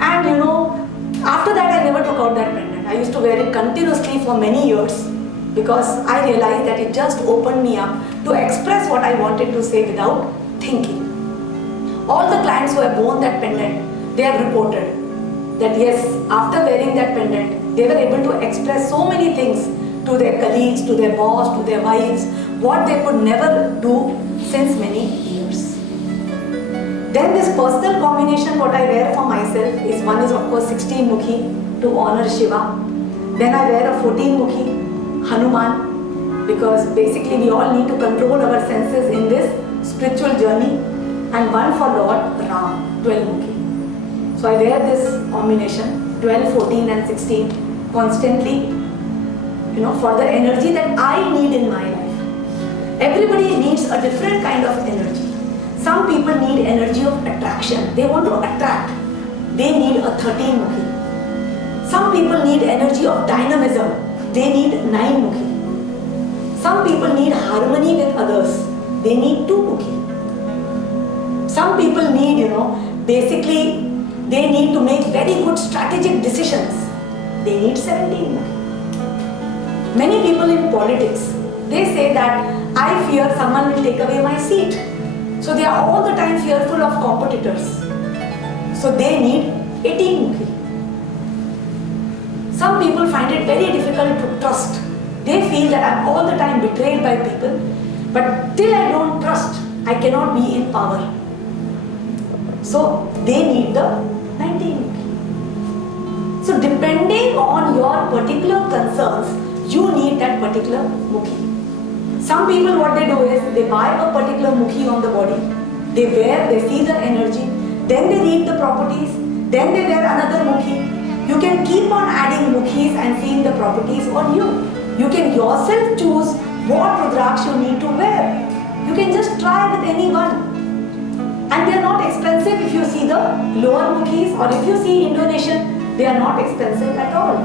And after that I never took out that pendant. I used to wear it continuously for many years because I realized that it just opened me up to express what I wanted to say without thinking. All the clients who have worn that pendant, they have reported that yes, after wearing that pendant, they were able to express so many things to their colleagues, to their boss, to their wives, what they could never do since many years. Then this personal combination what I wear for myself is, one is of course 16 Mukhi to honor Shiva. Then I wear a 14 Mukhi Hanuman, because basically we all need to control our senses in this spiritual journey, and one for Lord Ram, 12 Mukhi. So I wear this combination 12, 14 and 16 constantly, for the energy that I need in my life. Everybody needs a different kind of energy. Some people need energy of attraction. They want to attract. They need a 13 Mukhi. Some people need energy of dynamism. They need 9 Mukhi. Some people need harmony with others. They need 2 Mukhi. Some people need, basically they need to make very good strategic decisions. They need 17 Mukhi. Many people in politics, they say that I fear someone will take away my seat. So they are all the time fearful of competitors. So they need 18 Mukhi. Some people find it very difficult to trust. They feel that I am all the time betrayed by people, but till I don't trust, I cannot be in power. So they need the 19 Mukhi. So depending on your particular concerns, you need that particular Mukhi. Some people, what they do is, they buy a particular Mukhi on the body, they wear, they see the energy, then they read the properties, then they wear another Mukhi. You can keep on adding Mukhis and seeing the properties on you. You can yourself choose what Rudraksh you need to wear. You can just try with any one. And they are not expensive if you see the lower Mukhis, or if you see Indonesian, they are not expensive at all.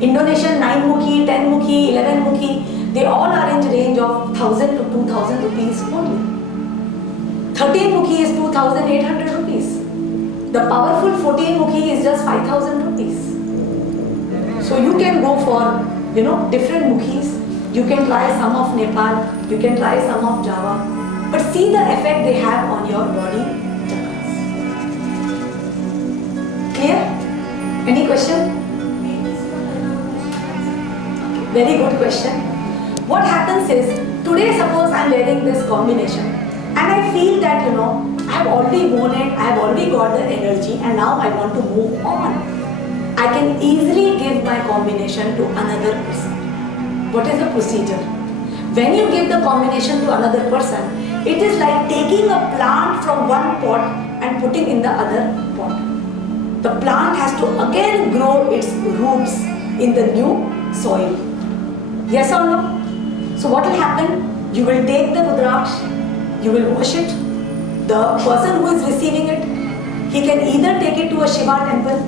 Indonesian 9 Mukhi, 10 Mukhi, 11 Mukhi, they all are in the range of 1,000 to 2,000 rupees only. 13 Mukhi is 2,800 rupees. The powerful 14 Mukhi is just 5,000 rupees. So you can go for, different Mukhis. You can try some of Nepal, you can try some of Java, but see the effect they have on your body chakras. Clear? Any question? Very good question. What happens is, today suppose I am wearing this combination and I feel that I have already worn it, I have already got the energy, and now I want to move on. I can easily give my combination to another person. What is the procedure? When you give the combination to another person, it is like taking a plant from one pot and putting in the other pot. The plant has to again grow its roots in the new soil. Yes or no? So what will happen? You will take the Rudraksh, you will wash it. The person who is receiving it, he can either take it to a Shiva temple.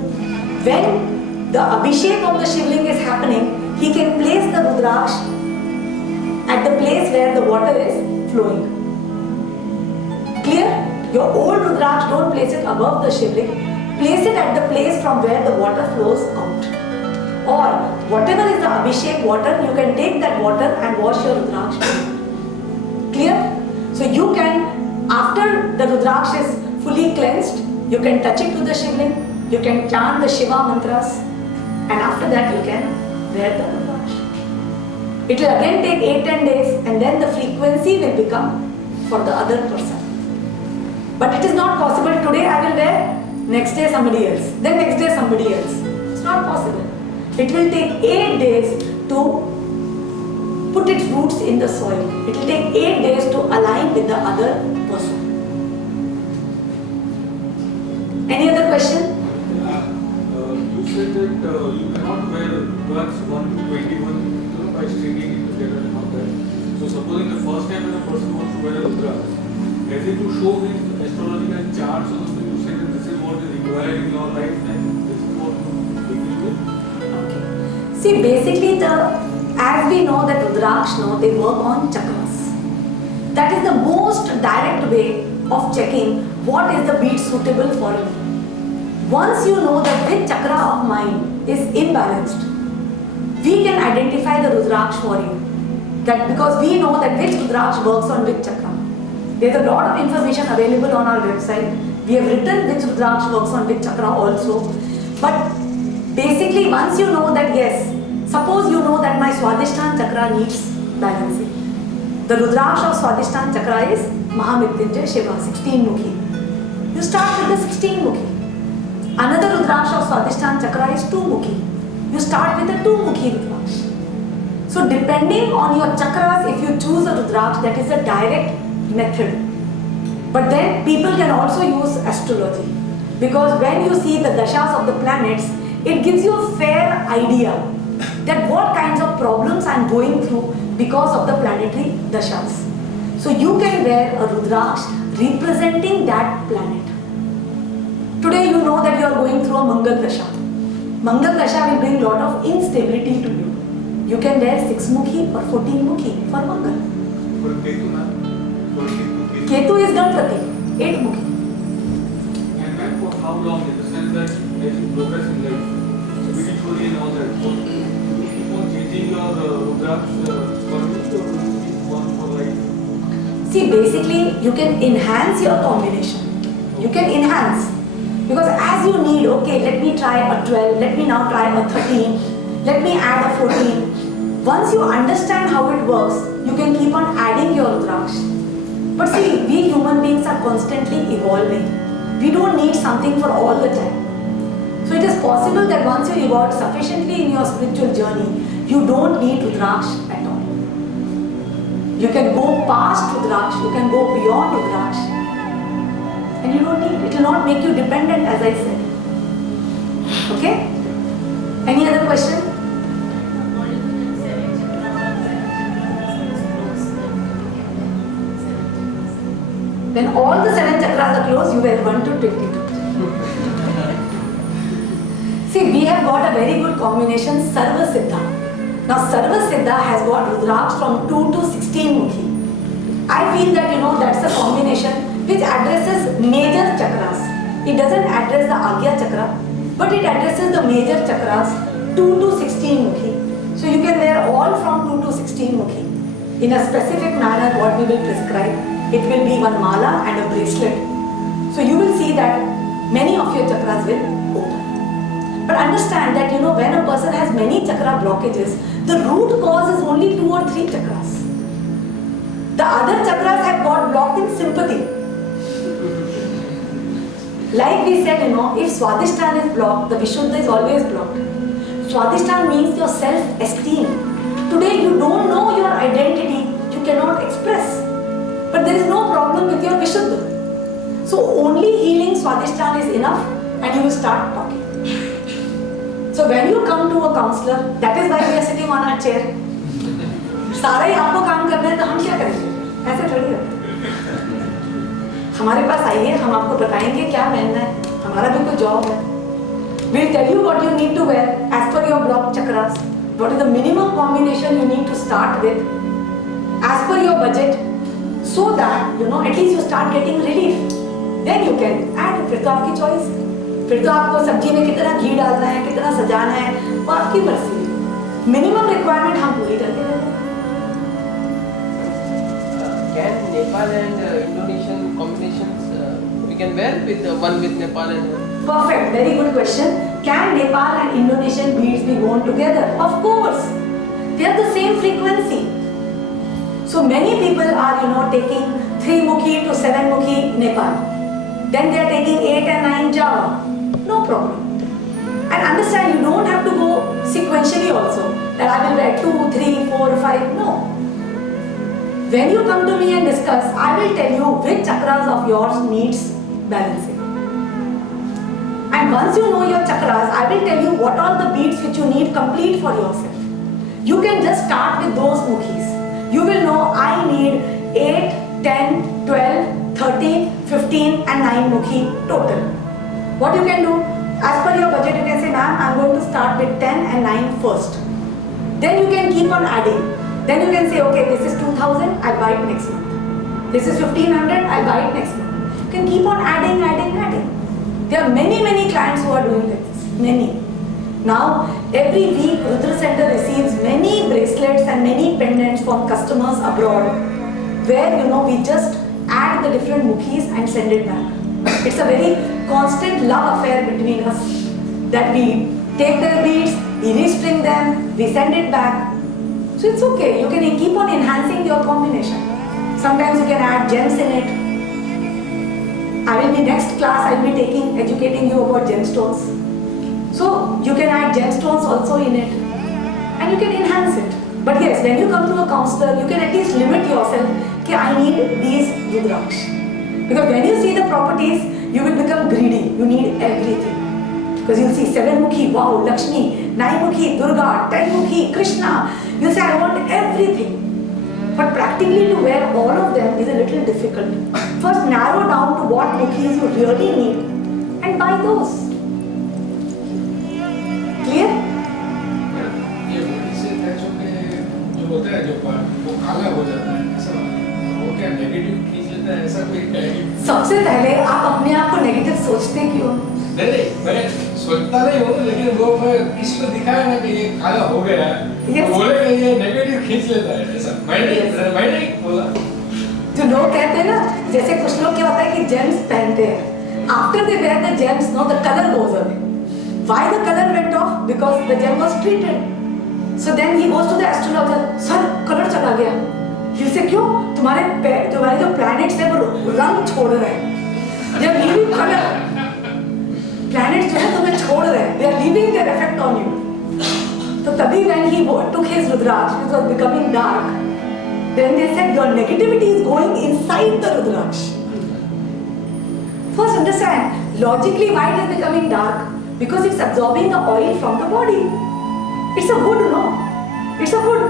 When the Abhishek of the Shivling is happening, he can place the Rudraksh at the place where the water is flowing. Clear? Your old Rudraksh, don't place it above the Shivling. Place it at the place from where the water flows out. or whatever is the Abhishek water, you can take that water and wash your Rudraksh. Clear? So you can, after the Rudraksh is fully cleansed, you can touch it to the Shivling, you can chant the Shiva mantras, and after that you can wear the Rudraksh. It will again take 8-10 days, and then the frequency will become for the other person. But it is not possible. Today I will wear, next day somebody else, then next day somebody else. It's not possible. It will take 8 days to put its roots in the soil. It will take 8 days to align with the other person. Any other question? You said that you cannot wear drugs 1 to 21 by stringing it together and all that. So supposing the first time when a person wants to wear a drugs, as it to show his astrological charts or something, you say that this is what is required in your life and this is what you begin with? Okay. See, basically as we know that Rudraksh, they work on chakras. That is the most direct way of checking what is the bead suitable for me. Once you know that which chakra of mine is imbalanced, we can identify the Rudraksh for you. That because we know that which Rudraksh works on which chakra. There is a lot of information available on our website. We have written which Rudraksh works on which chakra also. But basically, once you know that, yes, suppose you know that my Swadhisthana chakra needs balancing. The Rudraksh of Swadhisthana chakra is Mahamrityunjay Shiva, 16 Mukhi. You start with the 16 Mukhi. Another Rudraksh of Swadhisthana chakra is 2 Mukhi. You start with the 2 Mukhi Rudraksh. So depending on your chakras, if you choose a Rudraksh, that is a direct method. But then people can also use astrology. Because when you see the dashas of the planets, it gives you a fair idea that what kinds of problems I am going through because of the planetary dashas. So you can wear a Rudraksh representing that planet. Today you know that you are going through a Mangal dasha. Mangal dasha will bring a lot of instability to you. You can wear 6 Mukhi or 14 Mukhi for Mangal. For Ketu, Ketu is Ganpati, 8 Mukhi. and then for how long? In the sense that as you progress in life, spiritually and all that, so you keep on changing your Rudraksh for which or keep one for life? See, basically you can enhance your combination. You can enhance. Because as you need, okay, let me try a 12, let me now try a 13, let me add a 14. Once you understand how it works, you can keep on adding your Rudraksh. But see, we human beings are constantly evolving. We don't need something for all the time. So it is possible that once you evolve sufficiently in your spiritual journey, you don't need Rudraksh at all. You can go past Rudraksh, you can go beyond Rudraksh. And you don't need, it will not make you dependent, as I said. Okay? Any other question? When all the 7 chakras are closed, you wear 1 to 22. See, we have got a very good combination, Sarva Siddha. Now, Sarva Siddha has got Rudraksh from 2 to 16 Mukhi. I feel that, that's a combination which addresses major chakras. It doesn't address the Agya chakra, but it addresses the major chakras 2 to 16 Mukhi. So you can wear all from 2 to 16 Mukhi. In a specific manner, what we will prescribe, it will be one mala and a bracelet. So you will see that many of your chakras will open. But understand that, when a person has many chakra blockages, the root cause is only 2 or 3 chakras. The other chakras have got blocked in sympathy. Like we said, if Swadhisthana is blocked, the Vishuddha is always blocked. Swadhisthana means your self-esteem. Today you don't know your identity, you cannot express. But there is no problem with your Vishuddha. So only healing Swadhisthana is enough and you will start talking. So when you come to a counselor, that is why we are sitting on our chair. सारा ही आपको काम करना है तो हम क्या करेंगे? ऐसे थोड़ी होता है। हमारे पास आइए, हम आपको बताएंगे क्या पहनना है, हमारा भी कोई जॉब है। We'll tell you what you need to wear as per your block chakras. What is the minimum combination you need to start with as per your budget, so that at least you start getting relief. Then you can add, फिर तो आपकी choice. फिर तो आपको सब्जी में कितना घी डालना है, कितना सजाना है, वो आपकी मर्जी है। मिनिमम रिक्वायरमेंट हम पूरी करके देंगे। Can Nepal and Indonesian combinations we can wear with one with Nepal and one? Perfect, very good question. Can Nepal and Indonesian beads be worn together? Of course, they have the same frequency. So many people are, taking 3 mukhi to 7 mukhi Nepal. Then they are taking 8 and 9 Java. No problem. And understand, you don't have to go sequentially also. That I will wear 2, 3, 4, 5. No. When you come to me and discuss, I will tell you which chakras of yours needs balancing. And once you know your chakras, I will tell you what are the beads which you need complete for yourself. You can just start with those mukhis. You will know I need 8, 10, 12, 13, 15 and 9 mukhi total. What you can do? As per your budget, you can say, ma'am, I'm going to start with 10 and 9 first. Then you can keep on adding. Then you can say, okay, this is 2000, I'll buy it next month. This is 1500, I'll buy it next month. You can keep on adding. There are many clients who are doing this. Many. Now, every week, Rudra Center receives many bracelets and many pendants from customers abroad, where we just add the different mukhis and send it back. It's a very constant love affair between us, that we take their beads, we restring them, we send it back. So it's okay, you can keep on enhancing your combination. Sometimes you can add gems in it. I will be next class, I will be educating you about gemstones. So you can add gemstones also in it and you can enhance it. But yes, when you come to a counselor, you can at least limit yourself, okay, I need these Rudraksh. Because when you see the properties, you will become greedy, you need everything. Because you'll see 7 mukhi, wow, Lakshmi, 9 mukhi, Durga, 10 mukhi, Krishna. You say, I want everything. But practically to wear all of them is a little difficult. First narrow down to what mukhis you really need and buy those. Clear? ये body से touch होके जो होता है जो part वो काला हो जाता है ऐसा वो क्या नेगेटिव खींच लेता है ऐसा कोई है? सबसे पहले आप अपने आप को नेगेटिव सोचते क्यों? नहीं मैं सोचता नहीं हूँ लेकिन वो मैं किसी को दिखाया ना कि ये काला हो गया है Yes. बोले कि ये नेगेटिव खींच लेता है ऐसा मैं नहीं बोला जो लोग कहते हैं ना, जैसे कुछ लोग क्या होता है कि जेम्स पहनते हैं, after they wear the gems no the colour goes away. Why the colour went off? Because the gem was treated. So then he goes to the astrologer, sir colour चला गया. ही से क्यों? तुम्हारे जो प्लैनेट्स है वो रंग छोड़ रहे हैं, they are leaving colour. Planets जो है तुम्हें छोड़ रहे हैं, they are leaving their effect on you. तो तभी when he took his Rudraksh, it was becoming dark. Then they said your negativity is going inside the Rudraksh. First understand, logically why it is becoming dark? Because it's absorbing the oil from the body. It's a wood, no? It's a wood.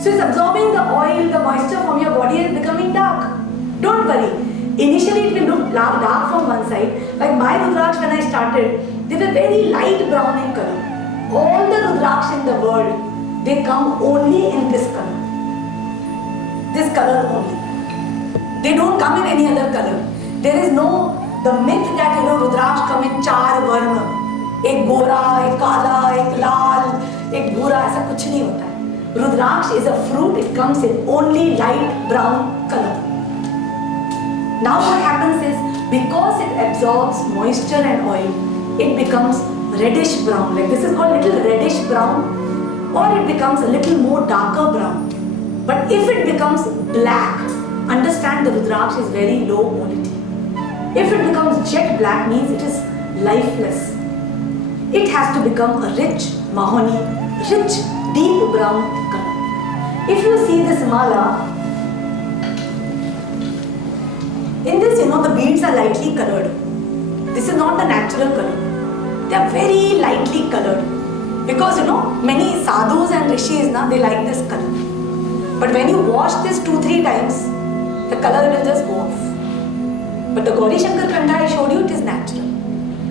So it's absorbing the oil, the moisture from your body and becoming dark. Don't worry. Initially it will look dark from one side. Like my Rudraksh when I started, they were very light brown in color. All the Rudraksh in the world, they come only in this color. This color only. They don't come in any other color. There is no, the myth that Rudraksh come in 4 varna. एक गोरा, एक काला, एक लाल, एक भूरा, ऐसा कुछ नहीं होता है. Rudraksh is a fruit, it comes in only light brown color. Now what happens is, because it absorbs moisture and oil, it becomes reddish brown. Like this is called little reddish brown, or it becomes a little more darker brown. But if it becomes black, understand the Rudraksh is very low quality. If it becomes jet black, means it is lifeless. It has to become a rich mahogany, rich deep brown color. If you see this mala, in this the beads are lightly colored. This is not the natural color. They are very lightly colored because many sadhus and rishis they like this color. But when you wash this 2-3 times, the color will just go off. But the Gauri Shankar Kanda I showed you, it is natural.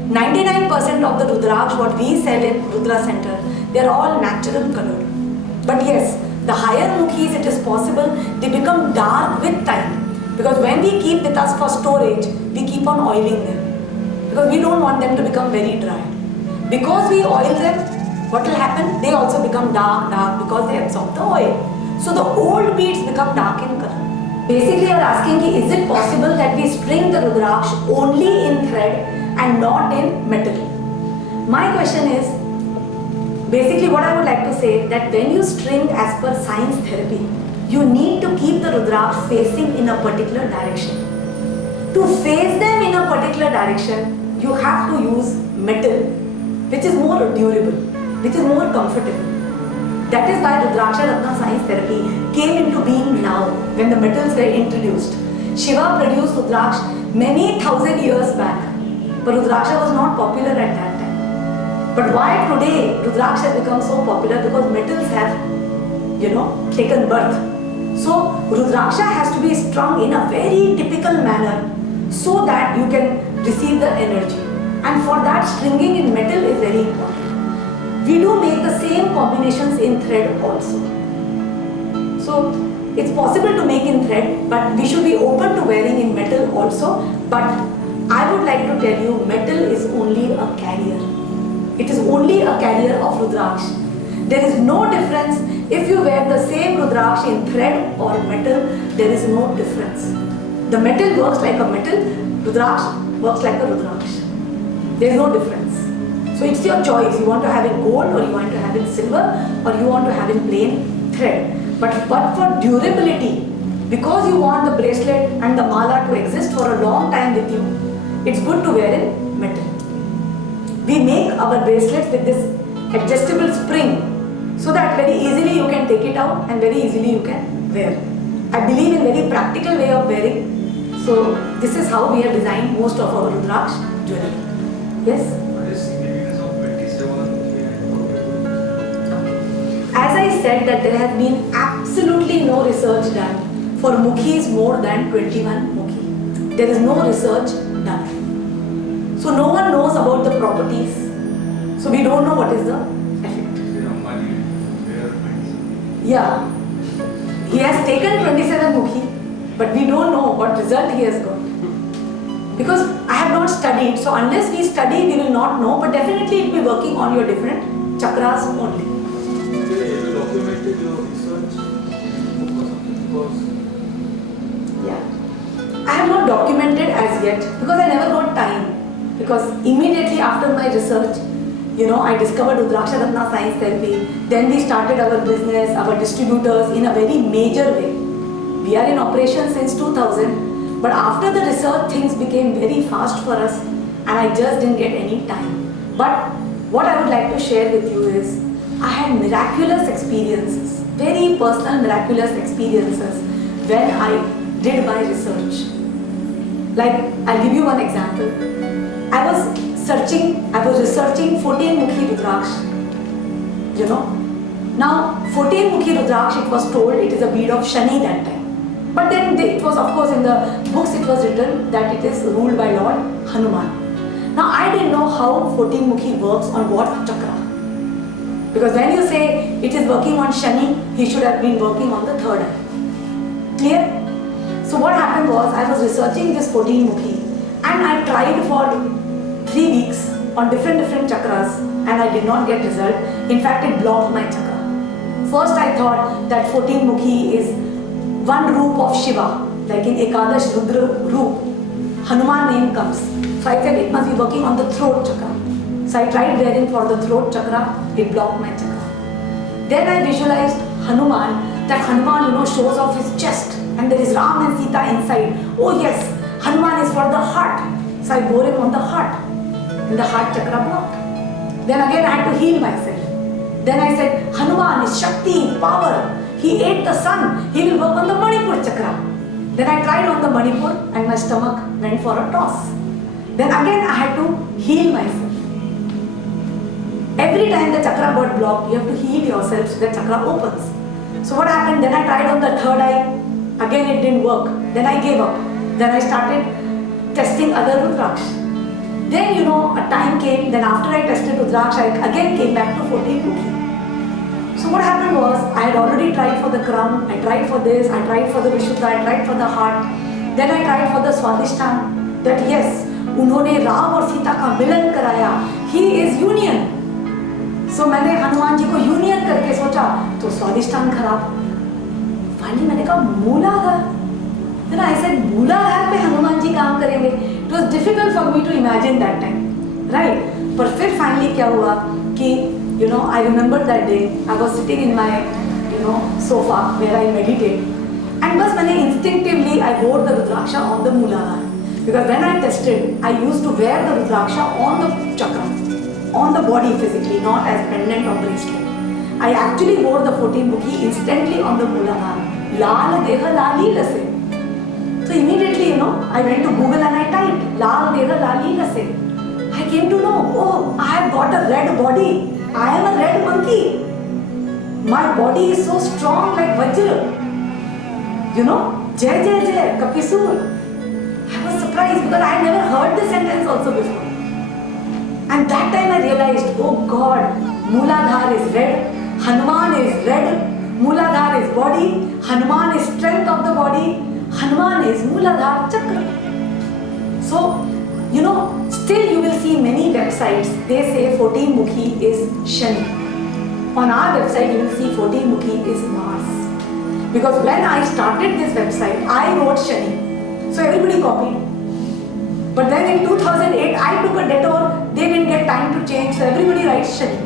99% of the Rudraksh what we sell in Rudra Center, they are all natural colored. But yes, the higher mukhis, it is possible they become dark with time, because when we keep with us for storage, we keep on oiling them. because we don't want them to become very dry. Because we oil them, what will happen? They also become dark because they absorb the oil. So the old beads become dark in color. Basically, you are asking, is it possible that we string the Rudraksh only in thread and not in metal? My question is, basically what I would like to say, that when you string as per science therapy, you need to keep the Rudraksh facing in a particular direction. To face them in a particular direction, you have to use metal, which is more durable, which is more comfortable. That is why Rudraksha Ratna science therapy came into being now, when the metals were introduced. Shiva produced Rudraksh many thousand years back, but Rudraksha was not popular at that time. But why today Rudraksha has become so popular? Because metals have, taken birth. So Rudraksha has to be strung in a very typical manner so that you can receive the energy. And for that, stringing in metal is very important. We do make the same combinations in thread also. So it's possible to make in thread, but we should be open to wearing in metal also. But I would like to tell you, metal is only a carrier. It is only a carrier of Rudraksh. There is no difference if you wear the same Rudraksh in thread or metal. There is no difference. The metal works like a metal, Rudraksh works like a Rudraksh. There is no difference. So it's your choice. You want to have it gold, or you want to have it silver, or you want to have it plain thread. But for durability, because you want the bracelet and the mala to exist for a long time with you, it's good to wear in metal. We make our bracelets with this adjustable spring so that very easily you can take it out and very easily you can wear. I believe in very practical way of wearing. So this is how we have designed most of our Rudraksh jewelry. Yes? As I said, that there has been absolutely no research done for mukhis more than 21 mukhi. There is no research done. So no one knows about the properties. So we don't know what is the effect. Yeah. He has taken 27 mukhi, but we don't know what result he has got. Because I have not studied. So unless we study, we will not know. But definitely it will be working on your different chakras only. Have you documented your research in book or something? Because Yeah. I have not documented as yet because I never got time. Because immediately after my research, I discovered Rudraksha Ratna science therapy. Then we started our business, our distributors in a very major way. We are in operation since 2000. But after the research, things became very fast for us and I just didn't get any time. But what I would like to share with you is, I had miraculous experiences, very personal miraculous experiences when I did my research. Like, I'll give you one example. I was researching 14 Mukhi Rudraksh. Now 14 Mukhi Rudraksh, it was told it is a bead of Shani that time. But then it was, of course, in the books it was written that it is ruled by Lord Hanuman. Now I didn't know how 14 Mukhi works on what chakra. Because when you say it is working on Shani, he should have been working on the third eye. Clear? So what happened was, I was researching this 14 Mukhi and I tried for 3 weeks on different chakras and I did not get result. In fact, it blocked my chakra. First I thought that 14 Mukhi is one roop of Shiva, like in Ekadash Rudra roop, Hanuman name comes. So I said it must be working on the throat chakra. So I tried wearing for the throat chakra, it blocked my chakra. Then I visualized Hanuman, that Hanuman shows off his chest and there is Ram and Sita inside. Oh yes, Hanuman is for the heart. So I wore him on the heart and the heart chakra blocked. Then again I had to heal myself. Then I said Hanuman is Shakti, power. He ate the sun, he will work on the Manipur chakra. Then I tried on the Manipur and my stomach went for a toss. Then again I had to heal myself. Every time the chakra got blocked, you have to heal yourself so the chakra opens. So what happened? Then I tried on the third eye. Again it didn't work. Then I gave up. Then I started testing other Rudraksh. Then a time came, then after I tested Rudraksh, I again came back to 14 Mukhi. So what happened was, I had already tried for the crown, I tried for this, I tried for the Vishuddha, I tried for the heart. Then I tried for the Swadhisthana, that yes, उन्होंने राम और सीता का मिलन कराया, he is union. सो मैंने हनुमान जी को union करके सोचा तो स्वादिष्टान खराब। फाइनली मैंने कहा मूलाधार, then I said मूलाधार पे हनुमान जी काम करेंगे। It was difficult for me to imagine that time, right? पर फिर finally क्या हुआ कि you know I remember that day I was sitting in my you know sofa where I meditate and बस मैंने instinctively I wore the rudraksha on the मूलाधार because when I tested I used to wear the rudraksha on the chakra, on the body physically, not as pendant or bracelet. I actually wore the 14 mukhi instantly on the मूलाधार, लाल देह लाली लसे। So immediately, you know, I went to Google and I typed Lal Deva Lali Lase. I came to know, oh, I have got a red body. I am a red monkey. My body is so strong like Vajra. You know, Jai Jai Jai, Kapisur. I was surprised because I had never heard this sentence also before. And that time I realized, oh God, Mooladhar is red, Hanuman is red, Mooladhar is body, Hanuman is strength of the body, Hanuman is Mooladhar Chakra. So, you know, still you will see many websites, they say 14 Mukhi is Shani. On our website you will see 14 Mukhi is Mars. Because when I started this website, I wrote Shani. So everybody copied. But then in 2008, I took a detour, they didn't get time to change, so everybody writes Shani.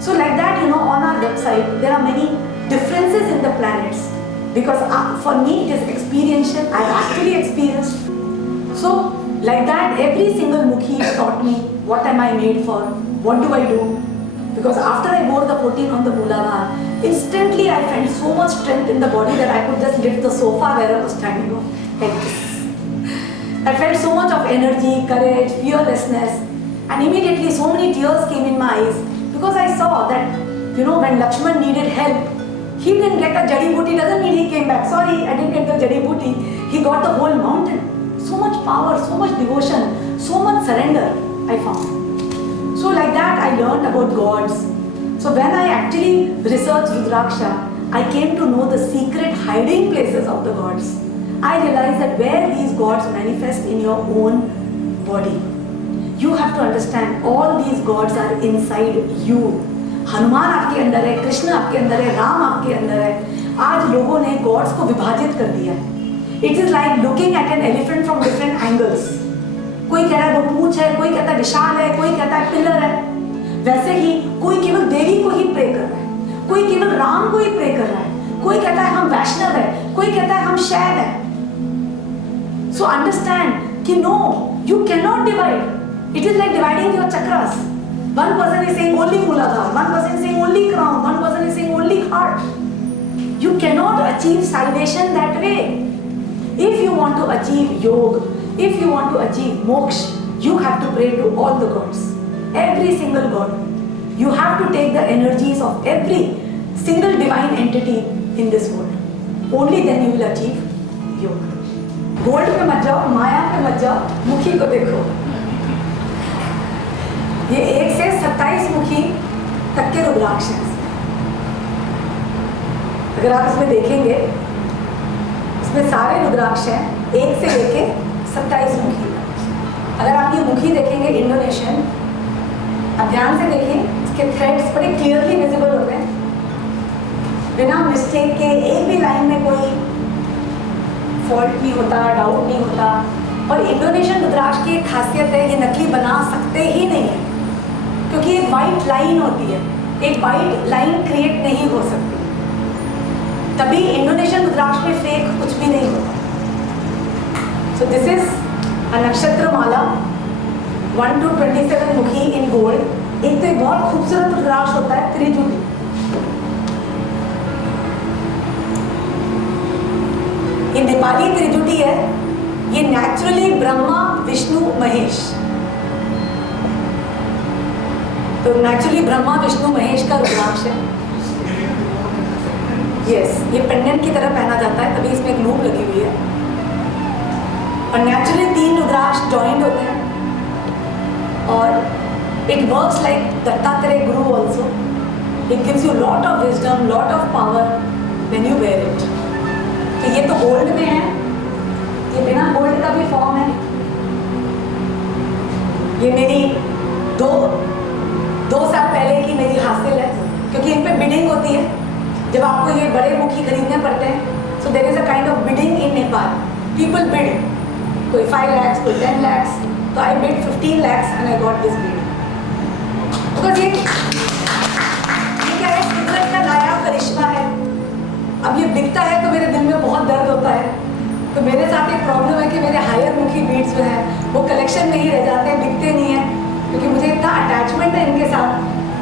So like that, you know, on our website, there are many differences in the planets. Because for me it is experiential, I have actually experienced. So like that every single mukhi taught me what am I made for, what do I do. Because after I wore the 14 on the Mooladhar, instantly I felt so much strength in the body that I could just lift the sofa where I was standing on, like this. I felt so much of energy, courage, fearlessness, and immediately so many tears came in my eyes because I saw that, you know, when Lakshman needed help, he didn't get a jadi booty, doesn't mean he came back. Sorry, I didn't get the jadi booty. He got the whole mountain. So much power, so much devotion, so much surrender I found. So like that I learned about gods. So when I actually researched Rudraksha, I came to know the secret hiding places of the gods. I realized that where these gods manifest in your own body. You have to understand all these gods are inside you. Hanuman आपके अंदर है, कृष्ण आपके अंदर है, राम आपके अंदर है। आज लोगों ने गॉड्स को विभाजित कर दिया है। It is like looking at an elephant from different angles. कोई कह रहा है वो पूंछ है, कोई कहता है विशाल है, कोई कहता है पिलर है। वैसे ही कोई केवल देवी को ही प्रे कर रहा है, कोई केवल राम को ही प्रे कर रहा है, कोई कहता है हम वैष्णव है, कोई कहता है हम शैव है। सो अंडरस्टैंड कि no, you can not divide. It is like dividing your chakras. One person is saying only Mooladhar, one person is saying only crown, one person is saying only heart. You cannot achieve salvation that way. If you want to achieve yoga, if you want to achieve moksha, you have to pray to all the gods, every single god. You have to take the energies of every single divine entity in this world. Only then you will achieve yoga. Gold पे मत जाओ, माया पे मत जाओ, मुखी को देखो। ये 1 से 27 मुखी तक के रुद्राक्ष हैं। अगर आप इसमें देखेंगे, इसमें सारे रुद्राक्ष हैं 1 से लेके 27 मुखी। अगर आप ये मुखी देखेंगे इंडोनेशियन, आप ध्यान से देखें, इसके थ्रेड्स बड़े क्लियरली विजिबल होते हैं। बिना मिस्टेक के एक भी लाइन में कोई फॉल्ट नहीं होता, डाउट नहीं होता। और इंडोनेशियन रुद्राक्ष की खासियत है, ये नकली बना सकते ही नहीं है, क्योंकि एक वाइट लाइन होती है, एक वाइट लाइन क्रिएट नहीं हो सकती। तभी इंडोनेशियन रुद्राक्ष में फेक कुछ भी नहीं होता। सो दिस इज अ नक्षत्र माला 1 to 27 मुखी इन गोल्ड। एक तो एक बहुत खूबसूरत रुद्राक्ष होता है त्रिजुटी। ये नेपाली त्रिजुटी है, ये नेचुरली ब्रह्मा विष्णु महेश, तो नेचुरली ब्रह्मा विष्णु महेश का रुद्राक्ष है। यस, ये पेंडेंट की तरह पहना जाता है, तभी इसमें एक लूप लगी हुई है। और नेचुरली 3 रुद्राक्ष जॉइंट होते हैं और it works like Dattatreya guru also. It gives you lot of wisdom, lot of power when you wear it. तो ये तो गोल्ड में है, ये बिना गोल्ड का भी फॉर्म है। ये मेरी दो साल पहले की मेरी हासिल है, क्योंकि इन पे बिडिंग होती है जब आपको ये बड़े मुखी खरीदने पड़ते हैं. So there is a kind of bidding in Nepal. People bid, कोई 5 lakhs, कोई 10 lakhs. तो I bid 15 lakhs and I got this bid. Because ये क्या है, कुदरत का नायाब करिश्मा है. अब ये बिकता है तो मेरे दिल में बहुत दर्द होता है. तो मेरे साथ एक प्रॉब्लम है कि मेरे हायर मुखी बीड्स जो हैं वो कलेक्शन में ही रह जाते हैं, बिकते नहीं हैं. क्योंकि मुझे इतना अटैचमेंट है इनके साथ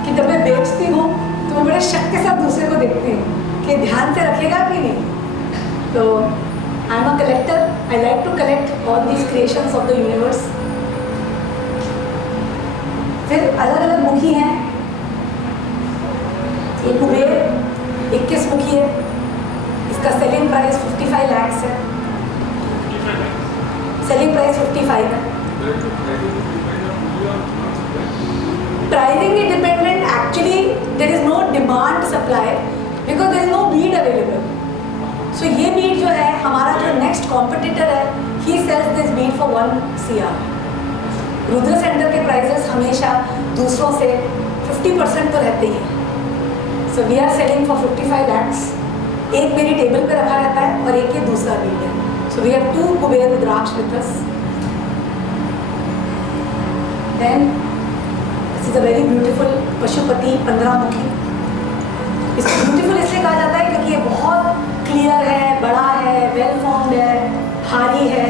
कि जब मैं बेचती हूँ तो मैं बड़े शक के साथ दूसरे को देखती हूँ कि ध्यान से रखेगा कि नहीं. तो I am a collector. I like to collect all these creations of the universe. फिर अलग अलग मुखी हैं. ये कुबेर 21 मुखी है. इसका सेलिंग प्राइस 55 lakhs है. सेलिंग प्राइस 55 है. Pricing is dependent. Actually there is no demand supply because there is no bead available. So ये bead जो है, हमारा जो next competitor है, he sells this bead for 1 CR. Rudra centre के prices हमेशा दूसरों से 50% तो रहते ही हैं. So we are selling for 55 lakhs. एक मेरी टेबल पे रखा रहता है और एक ये दूसरा bead है. So we have 2 Kuber rudraksha with us. Then this is a very beautiful Pashupati 15 मुखी. इसको ब्यूटीफुल इसलिए कहा जाता है क्योंकि ये बहुत क्लियर है, बड़ा है, वेल फॉर्म्ड है, भारी है,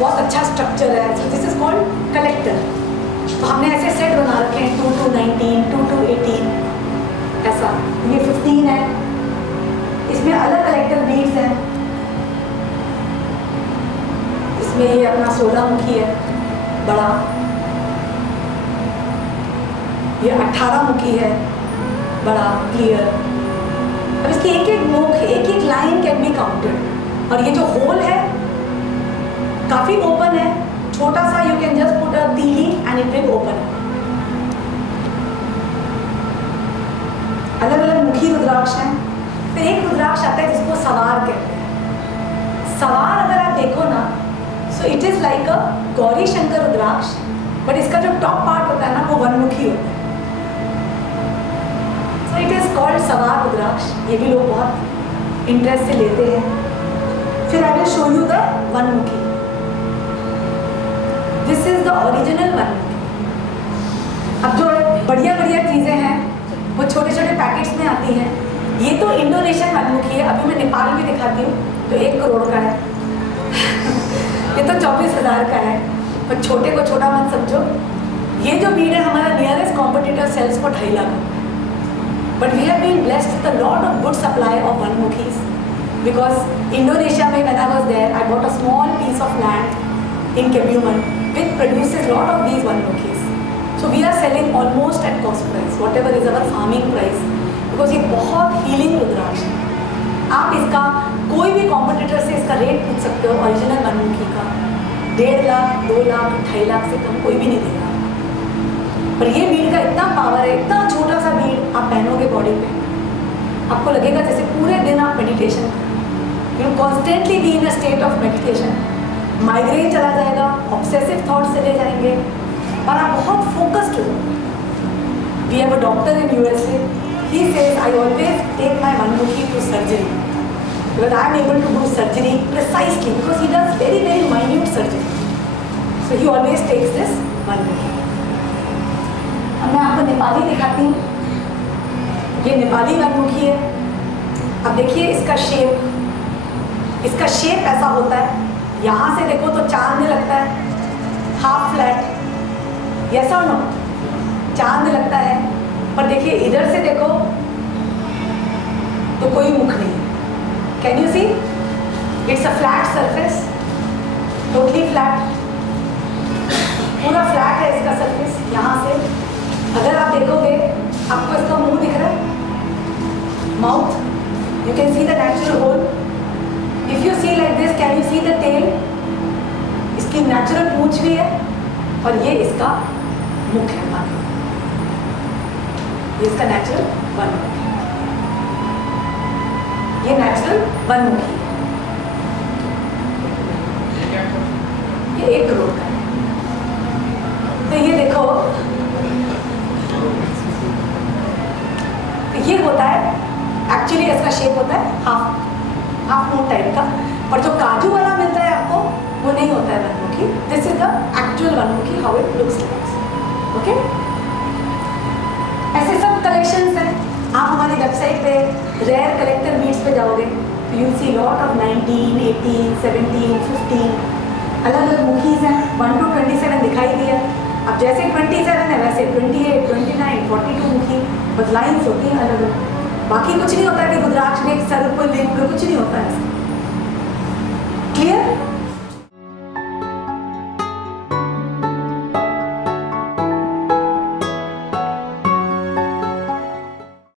बहुत अच्छा स्ट्रक्चर है. So this is called collector. तो हमने ऐसे सेट बना रखे हैं 2 to 19, 2 to 18 ऐसा. ये 15 है. इसमें अलग कलेक्टर बीड्स हैं. इसमें ये अपना 16 मुखी है, बड़ा. ये 18 मुखी है, बड़ा क्लियर. अब इसकी एक एक मुख, एक एक लाइन कैन बी काउंटेड. और ये जो होल है काफी ओपन है, छोटा सा. You can just put a तीली एंड इट विल ओपन. अलग अलग मुखी रुद्राक्ष हैं. फिर एक रुद्राक्ष आता है जिसको सवार कहते हैं. सवार अगर आप देखो ना, so it is like a Gauri Shankar rudraksha, but इसका जो टॉप पार्ट होता है ना वो वनमुखी होता है. सो इट इज कॉल्ड सवार रुद्राक्ष. ये भी लोग बहुत इंटरेस्ट से लेते हैं. फिर I will show you the वनमुखी. दिस इज द ओरिजिनल वनमुखी. अब जो बढ़िया बढ़िया चीजें हैं वो छोटे छोटे पैकेट्स में आती हैं. ये तो इंडोनेशियन वनमुखी है. अभी मैं नेपाल में दिखाती हूँ तो 1 करोड़ का है. ये तो 24,000 का है. पर छोटे को छोटा मत समझो. ये जो बीड है हमारा nearest competitor sells for 2.5 lakh. But we have been blessed with a lot of good supply of वनमुखीज बिकॉज इंडोनेशिया में when I was there I bought a small piece of land in Kebumen which produces lot of these vanmukis. So we are selling almost at cost price, whatever is our farming price, because ये बहुत healing रुद्राक्ष है. आप इसका कोई भी competitor से इसका rate पूछ सकते हो. ओरिजिनल वनमुखी का 1.5 लाख, 2 लाख, 2.5 लाख से कम कोई भी नहीं देगा. पर ये बीड का इतना पावर है, इतना छोटा सा बीड आप पहनोगे बॉडी पे, आपको लगेगा जैसे पूरे दिन आप मेडिटेशन कर. You constantly be in a state of meditation. Migraine चला जाएगा, ऑब्सेसिव थॉट्स चले जाएंगे और आप बहुत फोकस्ड हो. We have a doctor in USA. He says I always take my वनमुखी to surgery because I am able to do surgery precisely because he does very very minute surgery. So he always takes this वनमुखी. अब मैं आपको नेपाली दिखाती हूँ. ये नेपाली वनमुखी है. अब देखिए इसका शेप. इसका शेप ऐसा होता है, यहाँ से देखो तो चांद लगता है, हाफ फ्लैट. ऐसा नो चांद लगता है. पर देखिए इधर से देखो तो कोई मुख नहीं. Can you see? It's a flat surface, totally flat. पूरा फ्लैट है इसका सरफेस. यहाँ से अगर आप देखोगे आपको इसका मुंह दिख रहा है, mouth. You can see the natural hole. If you see like this, can you see the tail? इसकी नेचुरल पूंछ भी है और ये इसका मुख है. ये इसका नेचुरल वनमुखी. ये नेचुरल वनमुखी. ये क्या ये 1 करोड़ का है. ये होता है एक्चुअली, इसका शेप होता है हाफ मून टाइप का, पर जो काजू वाला मिलता है आपको वो नहीं होता है वनमुखी. दिस इज द एक्चुअल वनमुखी, how it looks like. Okay, ऐसे सब कलेक्शंस हैं. आप हमारी वेबसाइट पे रेयर कलेक्टर बीट्स पे जाओगे तो यू सी लॉट ऑफ 19, 18, 17, 15 अलग अलग मुखीज हैं. 1 to 27 दिखाई दिया. अब जैसे 27 है वैसे 28, 29, 42 मुखी, बस लाइन्स होती हैं अलग अलग. बाकी कुछ नहीं होता है कि रुद्राक्ष में सर को लिंक कुछ नहीं होता है. क्लियर?